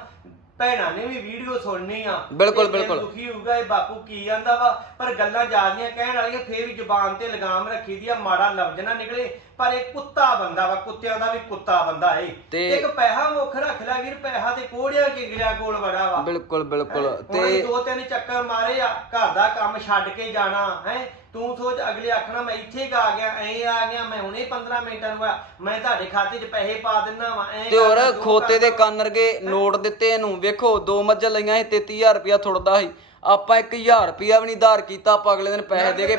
ਭੈਣਾਂ ਨੇ ਵੀ ਵੀਡੀਓ ਸੁਣਨੀ ਆ। ਬਿਲਕੁਲ, ਇਹ ਦਿਲ ਬਿਲਕੁਲ। ਦੁਖੀ ਹੋਊਗਾ ਇਹ ਬਾਪੂ ਕੀ ਜਾਂਦਾ ਵਾ? ਪਰ ਗੱਲਾਂ ਜਾਂਦੀਆਂ ਕਹਿਣ ਵਾਲੀਆਂ ਫੇਰ ਵੀ ਜ਼ੁਬਾਨ ਤੇ ਲਗਾਮ ਰੱਖੀ ਦੀ ਆ ਮਾੜਾ ਲਫ਼ਜ਼ ਨਾ ਨਿਕਲੇ। ਪਰ ਇਹ ਕੁੱਤਾ ਬੰਦਾ ਵਾ ਕੁੱਤਿਆਂ ਦਾ ਵੀ ਕੁੱਤਾ ਬੰਦਾ ਏ। ਤੇ- ਇੱਕ ਪੈਸਾ ਮੁੱਖ ਰੱਖ ਲੈ ਵੀਰ ਪੈਸਾ ਤੇ ਕੋੜਿਆਂ ਕਿੰਗਰਿਆਂ ਕੋਲ ਬੜਾ ਵਾ। ਬਿਲਕੁਲ ਬਿਲਕੁਲ। ਤੇ ਤੇ ਦੋ ਤਿੰਨ ਚੱਕਰ ਮਾਰੇ ਆ ਘਰ ਦਾ ਕੰਮ ਛੱਡ ਕੇ ਜਾਣਾ ਹੈ? ਤੂੰ ਸੋਚ ਅਗਲੇ ਆਖਣਾ ਮੈਂ ਇੱਥੇ ਕ ਆ ਗਿਆ ਐ ਆ ਗਿਆ ਮੈਂ ਹੁਣੇ 15 ਮਿੰਟਾਂ ਨੂੰ ਆ ਮੈਂ ਤੁਹਾਡੇ ਖਾਤੇ 'ਚ ਪੈਸੇ ਪਾ ਦਿੰਨਾ ਵਾ ਐ ਤੇ ਹੋਰ ਖੋਤੇ ਦੇ ਕੰਨ ਰਗੇ ਨੋਟ ਦਿੱਤੇ ਇਹਨੂੰ ਵੇਖੋ ਦੋ ਮੱਝਾਂ ਲਈਆਂ ਸੀ 33000 ਰੁਪਇਆ ਥੁੜਦਾ ਸੀ। ਆਪਾਂ 1000 ਰੁਪਇਆ ਵੀ ਨਹੀਂ ਧਾਰ ਕੀਤਾ ਆਪਾਂ ਅਗਲੇ ਦਿਨ ਪੈਸੇ ਦੇ ਕੇ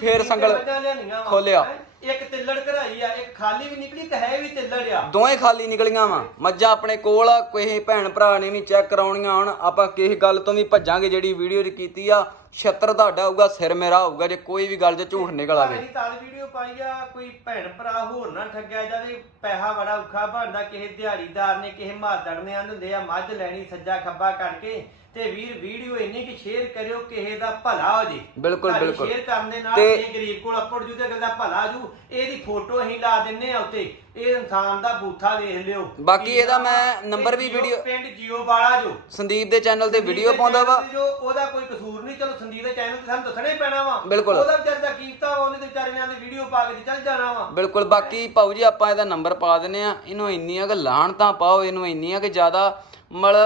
ਫੇਰ ਸੰਗਲ ਖੋਲਿਆ। ਇੱਕ ਤਿੱਲੜ ਘਰਾਈ ਆ ਇੱਕ ਖਾਲੀ ਵੀ ਨਿਕਲੀ ਤੇ ਹੈ ਵੀ ਤਿੱਲੜ ਆ। ਦੋਵੇਂ ਖਾਲੀ ਨਿਕਲੀਆਂ ਵਾ। ਮੱਝਾਂ ਆਪਣੇ ਕੋਲ ਆ ਕੋਈ ਭੈਣ ਭਰਾ ਨੇ ਨਹੀਂ ਚੈੱਕ ਕਰਾਉਣੀਆਂ ਹੁਣ ਆਪਾਂ ਕਿਸੇ ਗੱਲ ਤੋਂ ਵੀ ਭੱਜਾਂਗੇ ਜਿਹੜੀ ਵੀਡੀਓ 'ਚ ਕੀਤੀ ਆ। ਛੱਤਰ ਤੁਹਾਡਾ ਹੋਊਗਾ ਸਿਰ ਮੇਰਾ ਹੋਊਗਾ ਜੇ ਕੋਈ ਵੀ ਗੱਲ 'ਚ ਝੂਠ ਨਿਕਲ ਆਵੇ। ਅਸੀਂ ਤਾਂ ਵੀਡੀਓ ਪਾਈ ਆ ਕੋਈ ਭੈਣ ਭਰਾ ਹੋਰ ਨਾ ਠੱਗਿਆ ਜਾਵੇ ਪੈਸਾ ਬੜਾ ਔਖਾ ਬਣਦਾ ਕਿਸੇ ਦਿਹਾੜੀਦਾਰ ਨੇ ਕਿਸੇ ਮਾਦੜ ਨੇ ਆਂਦੇ ਆ ਮੱਝ ਲੈਣੀ ਸੱਜਾ ਖੱਬਾ ਕਰਕੇ। ਤੇ ਵੀਰ ਵੀਡੀਓ ਇੰਨੀ ਕਿ ਸ਼ੇਅਰ ਕਰਿਓ ਕਿਸੇ ਦਾ ਭਲਾ ਹੋ ਜੇ। ਬਿਲਕੁਲ, ਬਿਲਕੁਲ। ਸ਼ੇਅਰ ਕਰਨ ਦੇ ਨਾਲ ਇਹ ਗਰੀਬ ਕੋਲ ਅੱਪੜ ਜੂ ਤੇ ਅਗਰ ਦਾ ਭਲਾ ਜੂ ਇਹਦੀ ਫੋਟੋ ਅਸੀਂ ਲਾ ਦਿੰਨੇ ਆ ਉੱਤੇ। ਇਹ ਇਨਸਾਨ ਦਾ ਬੂਥਾ ਵੇਖ ਲਿਓ। ਬਾਕੀ ਇਹਦਾ ਮੈਂ ਨੰਬਰ ਵੀ ਵੀਡੀਓ- ਪਿੰਡ ਜੀਓ ਵਾਲਾ ਜੋ। ਸੰਦੀਪ ਦੇ ਚੈਨਲ ਤੇ ਵੀਡੀਓ ਪਾਉਂਦਾ ਵਾ। ਜੋ ਉਹਦਾ ਕੋਈ ਕਸੂਰ ਨਹੀਂ। ਚਲੋ ਸੰਦੀਪ ਦੇ ਚੈਨਲ ਤੇ ਸਾਨੂੰ ਦੱਸਣਾ ਹੀ ਪੈਣਾ ਵਾ। ਬਿਲਕੁਲ। ਉਹਦਾ ਵਿਚਾਰ ਦਾ ਕੀਤਾ ਵਾ ਉਹਨੇ ਤੇ ਵਿਚਾਰਿਆਂ ਦੀ ਵੀਡੀਓ ਪਾ ਕੇ ਚੱਲ ਜਾਣਾ ਵਾ। ਬਿਲਕੁਲ। ਬਾਕੀ ਭਾਊ ਜੀ ਆਪਾਂ ਇਹਦਾ ਨੰਬਰ ਪਾ ਦਿੰਨੇ ਆ। ਇਹਨੂੰ ਇੰਨੀਆਂ ਕਿ ਲਾਹਣ ਤਾਂ ਪਾਓ ਇਹਨੂੰ ਇੰਨੀਆਂ ਕਿ ਜ਼ਿਆਦਾ ਮਲ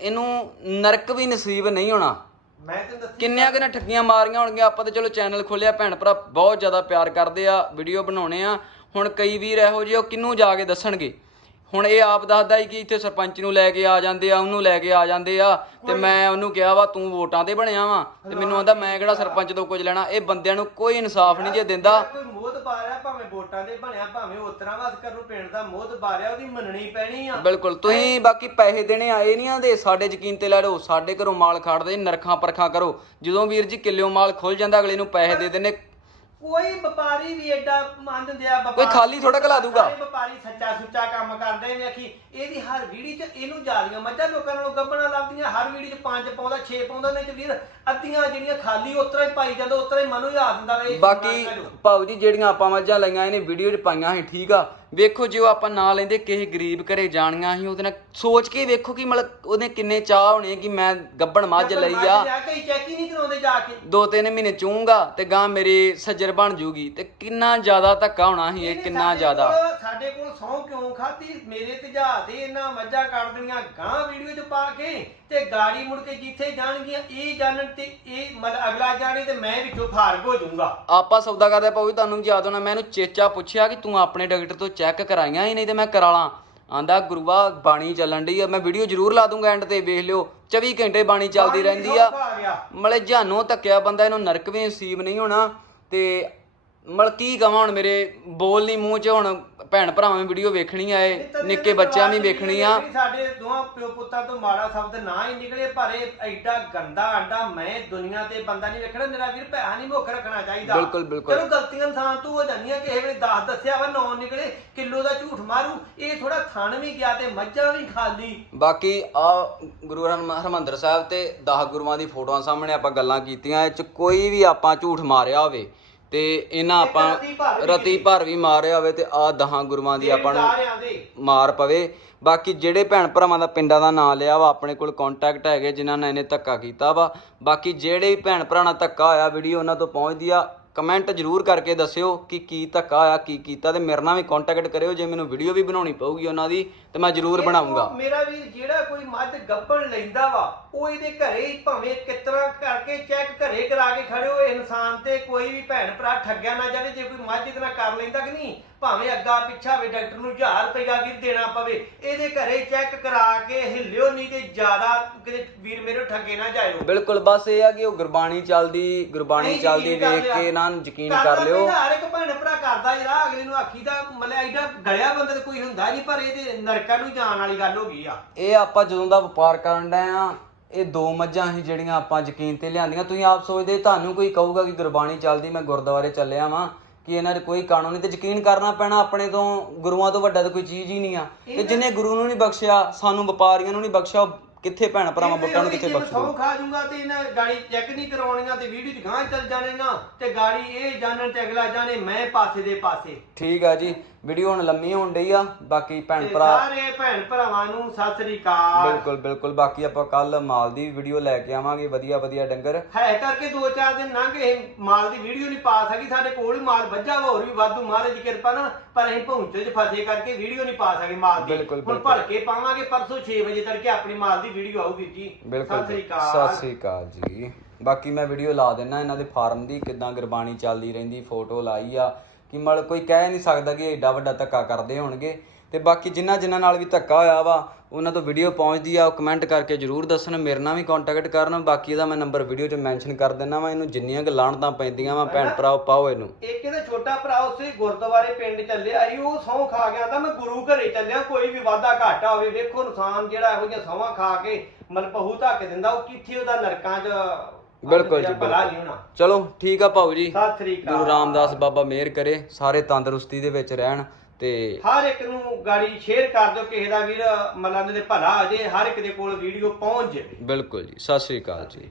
ਇਹਨੂੰ ਨਰਕ ਵੀ ਨਸੀਬ ਨਹੀਂ ਹੋਣਾ। ਮੈਂ ਤੈਨੂੰ ਦੱਸੀ ਕਿੰਨਿਆਂ ਕਿ ਨੇ ਠੱਗੀਆਂ ਮਾਰੀਆਂ ਹੋਣਗੀਆਂ ਆਪਾਂ ਤਾਂ ਚਲੋ ਚੈਨਲ ਖੋਲਿਆ ਭੈਣ ਭਰਾ ਬਹੁਤ ਜ਼ਿਆਦਾ ਪਿਆਰ ਕਰਦੇ ਆ ਵੀਡੀਓ ਬਣਾਉਣੇ ਆ। ਹੁਣ ਕਈ ਵੀਰ ਇਹੋ ਜਿਹੇ ਉਹ ਕਿੰਨੂੰ ਜਾ ਕੇ ਦੱਸਣਗੇ? ਹੁਣ ਇਹ ਆਪ ਦੱਸਦਾ ਹੀ ਕਿ ਇੱਥੇ ਸਰਪੰਚ ਨੂੰ ਲੈ ਕੇ ਆ ਜਾਂਦੇ ਆ ਉਹਨੂੰ ਲੈ ਕੇ ਆ ਜਾਂਦੇ ਆ। ਤੇ ਮੈਂ ਉਹਨੂੰ ਕਿਹਾ ਵਾ ਤੂੰ ਵੋਟਾਂ ਤੇ ਬਣਿਆ ਵਾ। ਤੇ ਮੈਨੂੰ ਆਂਦਾ ਮੈਂ ਕਿਹੜਾ ਸਰਪੰਚ ਤੋਂ ਕੁਝ ਲੈਣਾ? ਇਹ ਬੰਦਿਆਂ ਨੂੰ ਕੋਈ ਇਨਸਾਫ ਨਹੀਂ ਜੇ ਦਿੰਦਾ। ਕੋਈ ਮੋਹਤ ਬਾਰਿਆ ਭਾਵੇਂ ਵੋਟਾਂ ਦੇ ਬਣਿਆ ਭਾਵੇਂ ਉਤਰਾ ਵਸ ਕਰਨ ਪਿੰਡ ਦਾ ਮੋਹਤ ਬਾਰਿਆ ਉਹਦੀ ਮੰਨਣੀ ਪੈਣੀ ਆ। ਬਿਲਕੁਲ ਤੁਸੀਂ ਬਾਕੀ ਪੈਸੇ ਦੇਣੇ ਆਏ ਨਹੀਂ ਆਂਦੇ ਸਾਡੇ ਯਕੀਨ ਤੇ ਲੈ ਲਓ ਸਾਡੇ ਘਰੋਂ ਮਾਲ ਖੜਦੇ ਨਰਖਾਂ ਪਰਖਾਂ ਕਰੋ। ਜਦੋਂ ਵੀਰ ਜੀ ਕਿੱਲਿਓ ਮਾਲ ਖੁੱਲ ਜਾਂਦਾ ਅਗਲੇ ਨੂੰ ਪੈਸੇ ਦੇ ਦਿੰਦੇ ਕੋਈ ਵਪਾਰੀ ਵੀ ਐਡਾ ਮੰਨ ਦਿੰਦੇ ਆ ਵਪਾਰ ਕੋਈ ਖਾਲੀ ਥੋੜ੍ਹਾ ਘਲਾ ਦੂਗਾ। ਸਾਰੇ ਵਪਾਰੀ ਸੱਚਾ ਸੁੱਚਾ ਕੰਮ ਕਰਦੇ ਨੇ ਕਿ ਇਹਦੀ ਹਰ ਵੀਡੀਓ 'ਚ ਇਹਨੂੰ ਜਾਲੀਆਂ ਮੱਝਾਂ ਲੋਕਾਂ ਨਾਲੋਂ ਗੱਬਣਾ ਲੱਭਦੀਆਂ ਹਰ ਵੀਡੀਓ 'ਚ ਪੰਜ ਪਾਉਂਦਾ 6 ਪਾਉਂਦਾ ਨਹੀਂ ਤੇ ਵੀਰ ਅੱਧੀਆਂ ਜਿਹੜੀਆਂ ਖਾਲੀ ਉਤਰਾ ਹੀ ਪਾਈ ਜਾਂਦਾ ਉਤਰਾ ਹੀ ਮਨੋਂ ਯਾਦ ਹੁੰਦਾ ਵੇ। ਬਾਕੀ ਭਾਊ ਜੀ ਜਿਹੜੀਆਂ ਆਪਾਂ ਮੱਝਾਂ ਲਈਆਂ ਇਹਨੇ ਵੀਡੀਓ 'ਚ ਪਾਈਆਂ ਸੀ ਠੀਕ ਆ। ਵੇਖੋ ਜੇ ਉਹ ਆਪਾਂ ਨਾ ਲੈਂਦੇ ਕਿਸੇ ਗਰੀਬ ਘਰੇ ਜਾਣੀਆਂ ਸੀ ਉਹਦੇ ਨਾਲ ਸੋਚ ਕੇ ਵੇਖੋ ਕਿ ਮਤਲਬ ਉਹਨੇ ਕਿੰਨੇ ਚਾਹ ਹੋਣੇ ਕਿ ਮੈਂ ਗੱਬਣ ਮੱਝ ਲਈ ਆ। ਕਈ ਚੈੱਕ ਹੀ ਨਹੀਂ ਕਰਾਉਂਦੇ ਜਾ ਕੇ। ਦੋ ਤਿੰਨ ਮਹੀਨੇ ਚੂੰਗਾ ਤੇ ਗਾਂ ਮੇਰੀ ਸੱਜਰ ਬਣ ਜੂਗੀ ਤੇ ਕਿੰਨਾ ਜ਼ਿਆਦਾ ਧੱਕਾ ਹੋਣਾ ਸੀ ਇਹ ਕਿੰਨਾ ਜ਼ਿਆਦਾ। ਸਾਡੇ ਕੋਲ ਸੌ ਕਿਉਂ ਖਾਧੀ? ਮੇਰੇ ਤੇਜਾ ਦੇ ਇਹਨਾਂ ਮੱਝਾਂ ਕੱਢ ਦੇਣੀਆਂ ਗਾਂ ਵੀਡੀਓ 'ਚ ਪਾ ਕੇ ਤੇ ਗਾੜੀ ਮੁੜ ਕੇ ਜਿੱਥੇ ਜਾਣਗੀਆਂ ਇਹ ਜਾਣਨ ਤੇ ਇਹ ਮਤਲਬ ਅਗਲਾ ਜਾਣੇ ਤੇ ਮੈਂ ਵਿੱਚੋਂ ਫਾਰਗ ਹੋ ਜਾਊਂਗਾ। ਆਪਾਂ ਸੌਦਾ ਕਰਦੇ ਪਾਉ ਤੁਹਾਨੂੰ ਯਾਦ ਹੋਣਾ ਮੈਂ ਇਹਨੂੰ ਚੇਚਾ ਪੁੱਛਿਆ ਕਿ ਤੂੰ ਆਪਣੇ ਡਾਕਟਰ ਤੋਂ ਚੈੱਕ ਕਰਾਈਆਂ ਹੀ ਨਹੀਂ ਤੇ ਮੈਂ ਕਰਾ ਲਾਂ ਆਂਦਾ ਗੁਰੂਆ ਬਾਣੀ ਚੱਲਣ ਡਈ ਆ। ਮੈਂ ਵੀਡੀਓ ਜ਼ਰੂਰ ਲਾ ਦੂੰਗਾ ਐਂਡ ਤੇ ਵੇਖ ਲਿਓ। 24 ਘੰਟੇ ਬਾਣੀ ਚੱਲਦੀ ਰਹਿੰਦੀ ਆ। ਮਲੇ ਜਾਨੋਂ ਧੱਕਿਆ ਬੰਦਾ ਇਹਨੂੰ ਨਰਕ ਵੀ ਨਸੀਬ ਨਹੀਂ ਹੋਣਾ। ਤੇ ਮਲ ਕੀ ਕਵਾਂ ਹੁਣ ਮੇਰੇ ਬੋਲ ਨਹੀਂ ਮੂੰਹ 'ਚ ਹੁਣ। ਭੈਣ ਭਰਾਵਾਂ ਵੀ ਵੀਡੀਓ ਵੇਖਣੀ ਆ ਇਹ ਨਿੱਕੇ ਬੱਚਿਆਂ ਵੀ ਵੇਖਣੀ ਆ। ਸਾਡੇ ਦੋਹਾਂ ਪਿਓ ਪੁੱਤਾਂ ਤੋਂ ਮਾੜਾ ਸ਼ਬਦ ਨਾ ਹੀ ਨਿਕਲੇ ਪਰ ਇਹ ਐਡਾ ਗੰਦਾ ਆਂਡਾ ਮੈਂ ਦੁਨੀਆ ਤੇ ਬੰਦਾ ਨਹੀਂ ਵੇਖਣਾ ਮੇਰਾ ਵੀਰ ਪੈਸਾ ਨਹੀਂ ਮੁੱਖ ਰੱਖਣਾ ਚਾਹੀਦਾ। ਬਿਲਕੁਲ, ਬਿਲਕੁਲ। ਚਲੋ ਗਲਤੀਆਂ ਇਨਸਾਨ ਤੋਂ ਹੋ ਜਾਂਦੀਆਂ ਕਿਸੇ ਵੇਲੇ 10 ਦੱਸਿਆ ਵਾ 9 ਨਿਕਲੇ ਕਿਲੋ ਦਾ ਝੂਠ ਮਾਰੂ ਇਹ ਥੋੜਾ ਥਣ ਵੀ ਗਿਆ ਤੇ ਮੱਝਾਂ ਵੀ ਖਾਲੀ। ਬਾਕੀ ਆ ਗੁਰੂ ਹਰਮ- ਹਰਿਮੰਦਰ ਸਾਹਿਬ ਤੇ 10 ਗੁਰੂਆਂ ਦੀ ਫੋਟੋਆਂ ਸਾਹਮਣੇ ਆਪਾਂ ਗੱਲਾਂ ਕੀਤੀਆਂ ਇਹ ਚ ਕੋਈ ਵੀ ਆਪਾਂ ਝੂਠ ਮਾਰਿਆ ਹੋਵੇ ਤੇ ਇਹਨਾਂ ਆਪਾਂ ਰਤੀ ਭਰ ਵੀ ਮਾਰਿਆ ਹੋਵੇ ਤੇ ਆ 10 ਗੁਰੂਆਂ ਦੀ ਆਪਾਂ ਨੂੰ ਮਾਰ ਪਵੇ। ਬਾਕੀ ਜਿਹੜੇ ਭੈਣ ਭਰਾਵਾਂ ਦਾ ਪਿੰਡਾਂ ਦਾ ਨਾਂ ਲਿਆ ਵਾ ਆਪਣੇ ਕੋਲ ਕੰਟੈਕਟ ਹੈਗੇ ਜਿਨ੍ਹਾਂ ਨੇ ਇਹਨੇ ਧੱਕਾ ਕੀਤਾ ਵਾ। ਬਾਕੀ ਜਿਹੜੇ ਵੀ ਭੈਣ ਭਰਾ ਨਾਲ ਧੱਕਾ ਹੋਇਆ ਵੀਡੀਓ ਉਹਨਾਂ ਤੋਂ ਪਹੁੰਚਦੀ ਆ। ਕਮੈਂਟ ਜ਼ਰੂਰ ਕਰਕੇ ਦੱਸਿਓ ਕਿ ਕੀ ਧੱਕਾ ਹੋਇਆ ਕੀ ਕੀਤਾ ਤੇ ਮੇਰੇ ਨਾਲ ਵੀ ਕੰਟੈਕਟ ਕਰਿਓ ਜੇ ਮੈਨੂੰ ਵੀਡੀਓ ਵੀ ਬਣਾਉਣੀ ਪਊਗੀ ਉਹਨਾਂ ਦੀ ਤੇ ਮੈਂ ਜ਼ਰੂਰ ਬਣਾਉਂਗਾ ਉਹ ਮੇਰਾ ਵੀਰ ਜਿਹੜਾ ਕੋਈ ਮੱਝ ਗੱਭਣ ਲੈਂਦਾ ਵਾ ਉਹ ਇਹਦੇ ਘਰੇ ਹੀ ਭਾਵੇਂ ਕਿਤਰਾ ਕਰਕੇ ਚੈੱਕ ਘਰੇ ਕਰਾ ਕੇ ਖੜਿਓ ਇਹ ਇਨਸਾਨ ਤੇ ਕੋਈ ਵੀ ਭੈਣ ਭਰਾ ਠੱਗਿਆ ਨਾ ਜਾਵੇ ਜੇ ਕੋਈ ਮੱਝ ਇਤਨਾ ਕਰ ਲੈਂਦਾ ਕਿ ਨਹੀਂ ਭਾਵੇਂ ਅੱਗਾ ਪਿੱਛਾ ਹੋਵੇ ਡਾਕਟਰ ਨੂੰ 1000 ਰੁਪਇਆ ਵੀ ਦੇਣਾ ਪਵੇ ਇਹਦੇ ਘਰੇ ਚੈੱਕ ਕਰਾ ਕੇ ਹਿੱਲਿਓ ਨਹੀਂ ਤੇ ਜ਼ਿਆਦਾ ਕਿਤੇ ਵੀਰ ਮੇਰੇ ਠੱਗੇ ਨਾ ਜਾਇਓ। ਬਿਲਕੁਲ ਬਸ ਇਹ ਆ ਕਿ ਉਹ ਗੁਰਬਾਣੀ ਚੱਲਦੀ ਗੁਰਬਾਣੀ ਨਹੀਂ, ਚੱਲਦੀ ਯਕੀਨ ਕਰ ਵੇਖ ਕੇ ਲਿਆ। ਇਹਨਾਂ ਨੂੰ ਯਕੀਨ ਕਰ ਲਿਓ। ਹਰ ਇੱਕ ਭੈਣ ਭਰਾ ਕਰਦਾ ਜਿਹੜਾ ਅਗਲੇ ਨੂੰ ਆਖੀ ਦਾ ਮਤਲਬ ਐਡਾ ਗਲਿਆ ਬੰਦਾ ਤੇ ਕੋਈ ਹੁੰਦਾ ਨਹੀਂ ਪਰ ਇਹਦੇ ਨਰਕਾਂ ਨੂੰ ਜਾਣ ਵਾਲੀ ਗੱਲ ਹੋ ਗਈ ਆ। ਇਹ ਆਪਾਂ ਜਦੋਂ ਦਾ ਵਪਾਰ ਕਰਨ ਡਏ ਆ ਇਹ ਦੋ ਮੱਝਾਂ ਸੀ ਜਿਹੜੀਆਂ ਆਪਾਂ ਯਕੀਨ ਤੇ ਲਿਆਂਦੀਆਂ। ਤੁਸੀਂ ਆਪ ਸੋਚਦੇ ਤੁਹਾਨੂੰ ਕੋਈ ਕਹੂਗਾ ਕਿ ਗੁਰਬਾਣੀ ਚੱਲਦੀ ਮੈਂ ਗੁਰਦੁਆਰੇ ਚੱਲਿਆ ਵਾਂ। ਕਿ ਇਹਨਾਂ 'ਚ ਕੋਈ ਕਾਨੂੰਨ ਨਹੀਂ ਤੇ ਯਕੀਨ ਕਰਨਾ ਪੈਣਾ ਆਪਣੇ ਤੋਂ ਗੁਰੂਆਂ ਤੋਂ ਵੱਡਾ ਤਾਂ ਕੋਈ ਚੀਜ਼ ਹੀ ਨਹੀਂ ਆ। ਤੇ ਜਿਹਨੇ ਗੁਰੂ ਨੂੰ ਨਹੀਂ ਬਖਸ਼ਿਆ ਸਾਨੂੰ ਵਪਾਰੀਆਂ ਨੂੰ ਨਹੀਂ ਬਖਸ਼ਿਆ ਉਹ ਕਿੱਥੇ ਭੈਣ ਭਰਾਵਾਂ ਬੁੱਟਾਂ ਨੂੰ ਕਿੱਥੇ ਬਖਸ਼ੂ ਖਾ ਜੂਗਾ ਤੇ ਇਹਨਾਂ ਗਾੜੀ ਚੈੱਕ ਨਹੀਂ ਕਰਵਾਉਣੀਆਂ ਤੇ ਵੀਡੀਓ ਚ ਗਾਂ ਚੱਲ ਜਾਣੇਗਾ ਤੇ ਗਾੜੀ ਇਹ ਜਾਣਨ ਤੇ ਅਗਲਾ ਜਾਣੇ ਮੈਂ ਪਾਸੇ ਦੇ ਪਾਸੇ। ਠੀਕ ਆ ਜੀ। ਵੀਡੀਓ ਹੁਣ ਲੰਮੀ ਹੋਣ ਡਈ ਆ ਬਾਕੀ ਭੈਣ ਤੇ ਭਰਾ ਸਾਰੇ ਭੈਣ ਭਰਾਵਾਂ ਨੂੰ ਸਤਿ ਸ੍ਰੀ ਅਕਾਲ। ਬਿਲਕੁਲ ਬਿਲਕੁਲ ਬਾਕੀ ਆਪਾਂ ਕੱਲ ਮਾਲ ਦੀ ਵੀਡੀਓ ਲੈ ਕੇ ਆਵਾਂਗੇ ਵਧੀਆ ਵਧੀਆ ਡੰਗਰ। ਹੈ ਕਰਕੇ ਦੋ ਚਾਰ ਦਿਨ ਲੰਘ ਗਏ ਮਾਲ ਦੀ ਵੀਡੀਓ ਨਹੀਂ ਪਾ ਸਕੀ ਸਾਡੇ ਕੋਲ ਹੀ ਮਾਲ ਵੱਜਾ ਵਾ ਹੋਰ ਵੀ ਵਾਧੂ ਮਹਾਰਾਜ ਦੀ ਕਿਰਪਾ ਨਾਲ ਪਰ ਅਸੀਂ ਪਹੁੰਚੇ ਚ ਫਸੇ ਕਰਕੇ ਵੀਡੀਓ ਨਹੀਂ ਪਾ ਸਕੇ ਮਾਲ ਦੀ। ਬਿਲਕੁਲ, ਹੁਣ ਬਿਲਕੁਲ। ਭੜ ਕੇ ਪਾਵਾਂਗੇ ਪਰਸੋਂ 6 ਵਜੇ ਤੜਕੇ ਆਪਣੀ ਮਾਲ ਦੀ ਵੀਡੀਓ ਆਊਗੀ ਜੀ। ਬਿਲਕੁਲ ਸਤਿ ਸ੍ਰੀ ਸਤਿ ਅਕਾਲ ਸ੍ਰੀ ਅਕਾਲ ਜੀ। ਬਾਕੀ ਮੈਂ ਵੀਡੀਓ ਲਾ ਦੇਣਾ ਇਹਨਾਂ ਦੇ ਫਾਰਮ ਦੀ ਕਿਦਾਂ ਗੁਰਬਾਣੀ ਚੱਲਦੀ ਰਹਿੰਦੀ ਫੋਟੋ ਲਾਈ ਆ। ਕਿ ਮਲ ਕੋਈ ਕਹਿ ਨਹੀਂ ਸਕਦਾ ਕਿ ਐਡਾ ਵੱਡਾ ਧੱਕਾ ਕਰਦੇ ਹੋਣਗੇ। ਤੇ ਬਾਕੀ ਜਿਨ੍ਹਾਂ ਜਿਨ੍ਹਾਂ ਨਾਲ ਵੀ ਧੱਕਾ ਹੋਇਆ ਵਾ ਉਹਨਾਂ ਤੋਂ ਵੀਡੀਓ ਪਹੁੰਚਦੀ ਆ ਉਹ ਕਮੈਂਟ ਕਰਕੇ ਜਰੂਰ ਦੱਸਣ। ਮੇਰੇ ਨਾਲ ਵੀ ਕੰਟੈਕਟ ਕਰਨ ਬਾਕੀ ਇਹਦਾ ਮੈਂ ਨੰਬਰ ਵੀਡੀਓ 'ਚ ਮੈਂਸ਼ਨ ਕਰ ਦਿੰਦਾ ਵਾ ਇਹਨੂੰ ਜਿੰਨੀਆਂ ਕੁ ਲਾਣਤਾਂ ਪੈਂਦੀਆਂ ਵਾ ਭੈਣ ਭਰਾ ਪਾਓ ਇਹਨੂੰ। ਇੱਕ ਇਹਦਾ ਛੋਟਾ ਭਰਾ ਉਸੇ ਗੁਰਦੁਆਰੇ ਪਿੰਡ ਚੱਲਿਆ ਸੀ ਉਹ ਸਹੁੰ ਖਾ ਗਿਆ ਤਾਂ ਮੈਂ ਗੁਰੂ ਘਰੇ ਚੱਲਿਆ ਕੋਈ ਵੀ ਵਾਦਾ ਘਾਟਾ ਹੋਵੇ ਵੇਖੋ ਇਨਸਾਨ ਜਿਹੜਾ ਇਹੋ ਜਿਹੀਆਂ ਸਹੁੰਆਂ ਖਾ ਕੇ ਮਲਪਹੂ ਧੱਕ ਦਿੰਦਾ ਉਹ ਕਿੱਥੇ ਉਹਦਾ ਨਰਕਾਂ 'ਚ ਬਿਲਕੁਲ ਜੀ ਭਲਾ ਬਿਲਕੁਲ। ਨਹੀਂ ਹੋਣਾ। ਚਲੋ ਠੀਕ ਆ ਭਾਊ ਜੀ। ਸਤਿ ਸ੍ਰੀ ਅਕਾਲ। ਗੁਰੂ ਰਾਮਦਾਸ ਬਾਬਾ ਮਿਹਰ ਕਰੇ ਸਾਰੇ ਤੰਦਰੁਸਤੀ ਦੇ ਵਿੱਚ ਰਹਿਣ ਤੇ ਹਰ ਇੱਕ ਨੂੰ ਗਾੜੀ ਸ਼ੇਅਰ ਕਰ ਦਿਓ ਕਿਸੇ ਦਾ ਵੀਰ ਮਲੰਦ ਦੇ ਭਲਾ ਆ ਜੇ ਹਰ ਇੱਕ ਦੇ ਕੋਲ ਵੀਡੀਓ ਪਹੁੰਚ ਜਾਵੇ। ਬਿਲਕੁਲ ਜੀ ਸਤਿ ਸ੍ਰੀ ਅਕਾਲ ਜੀ।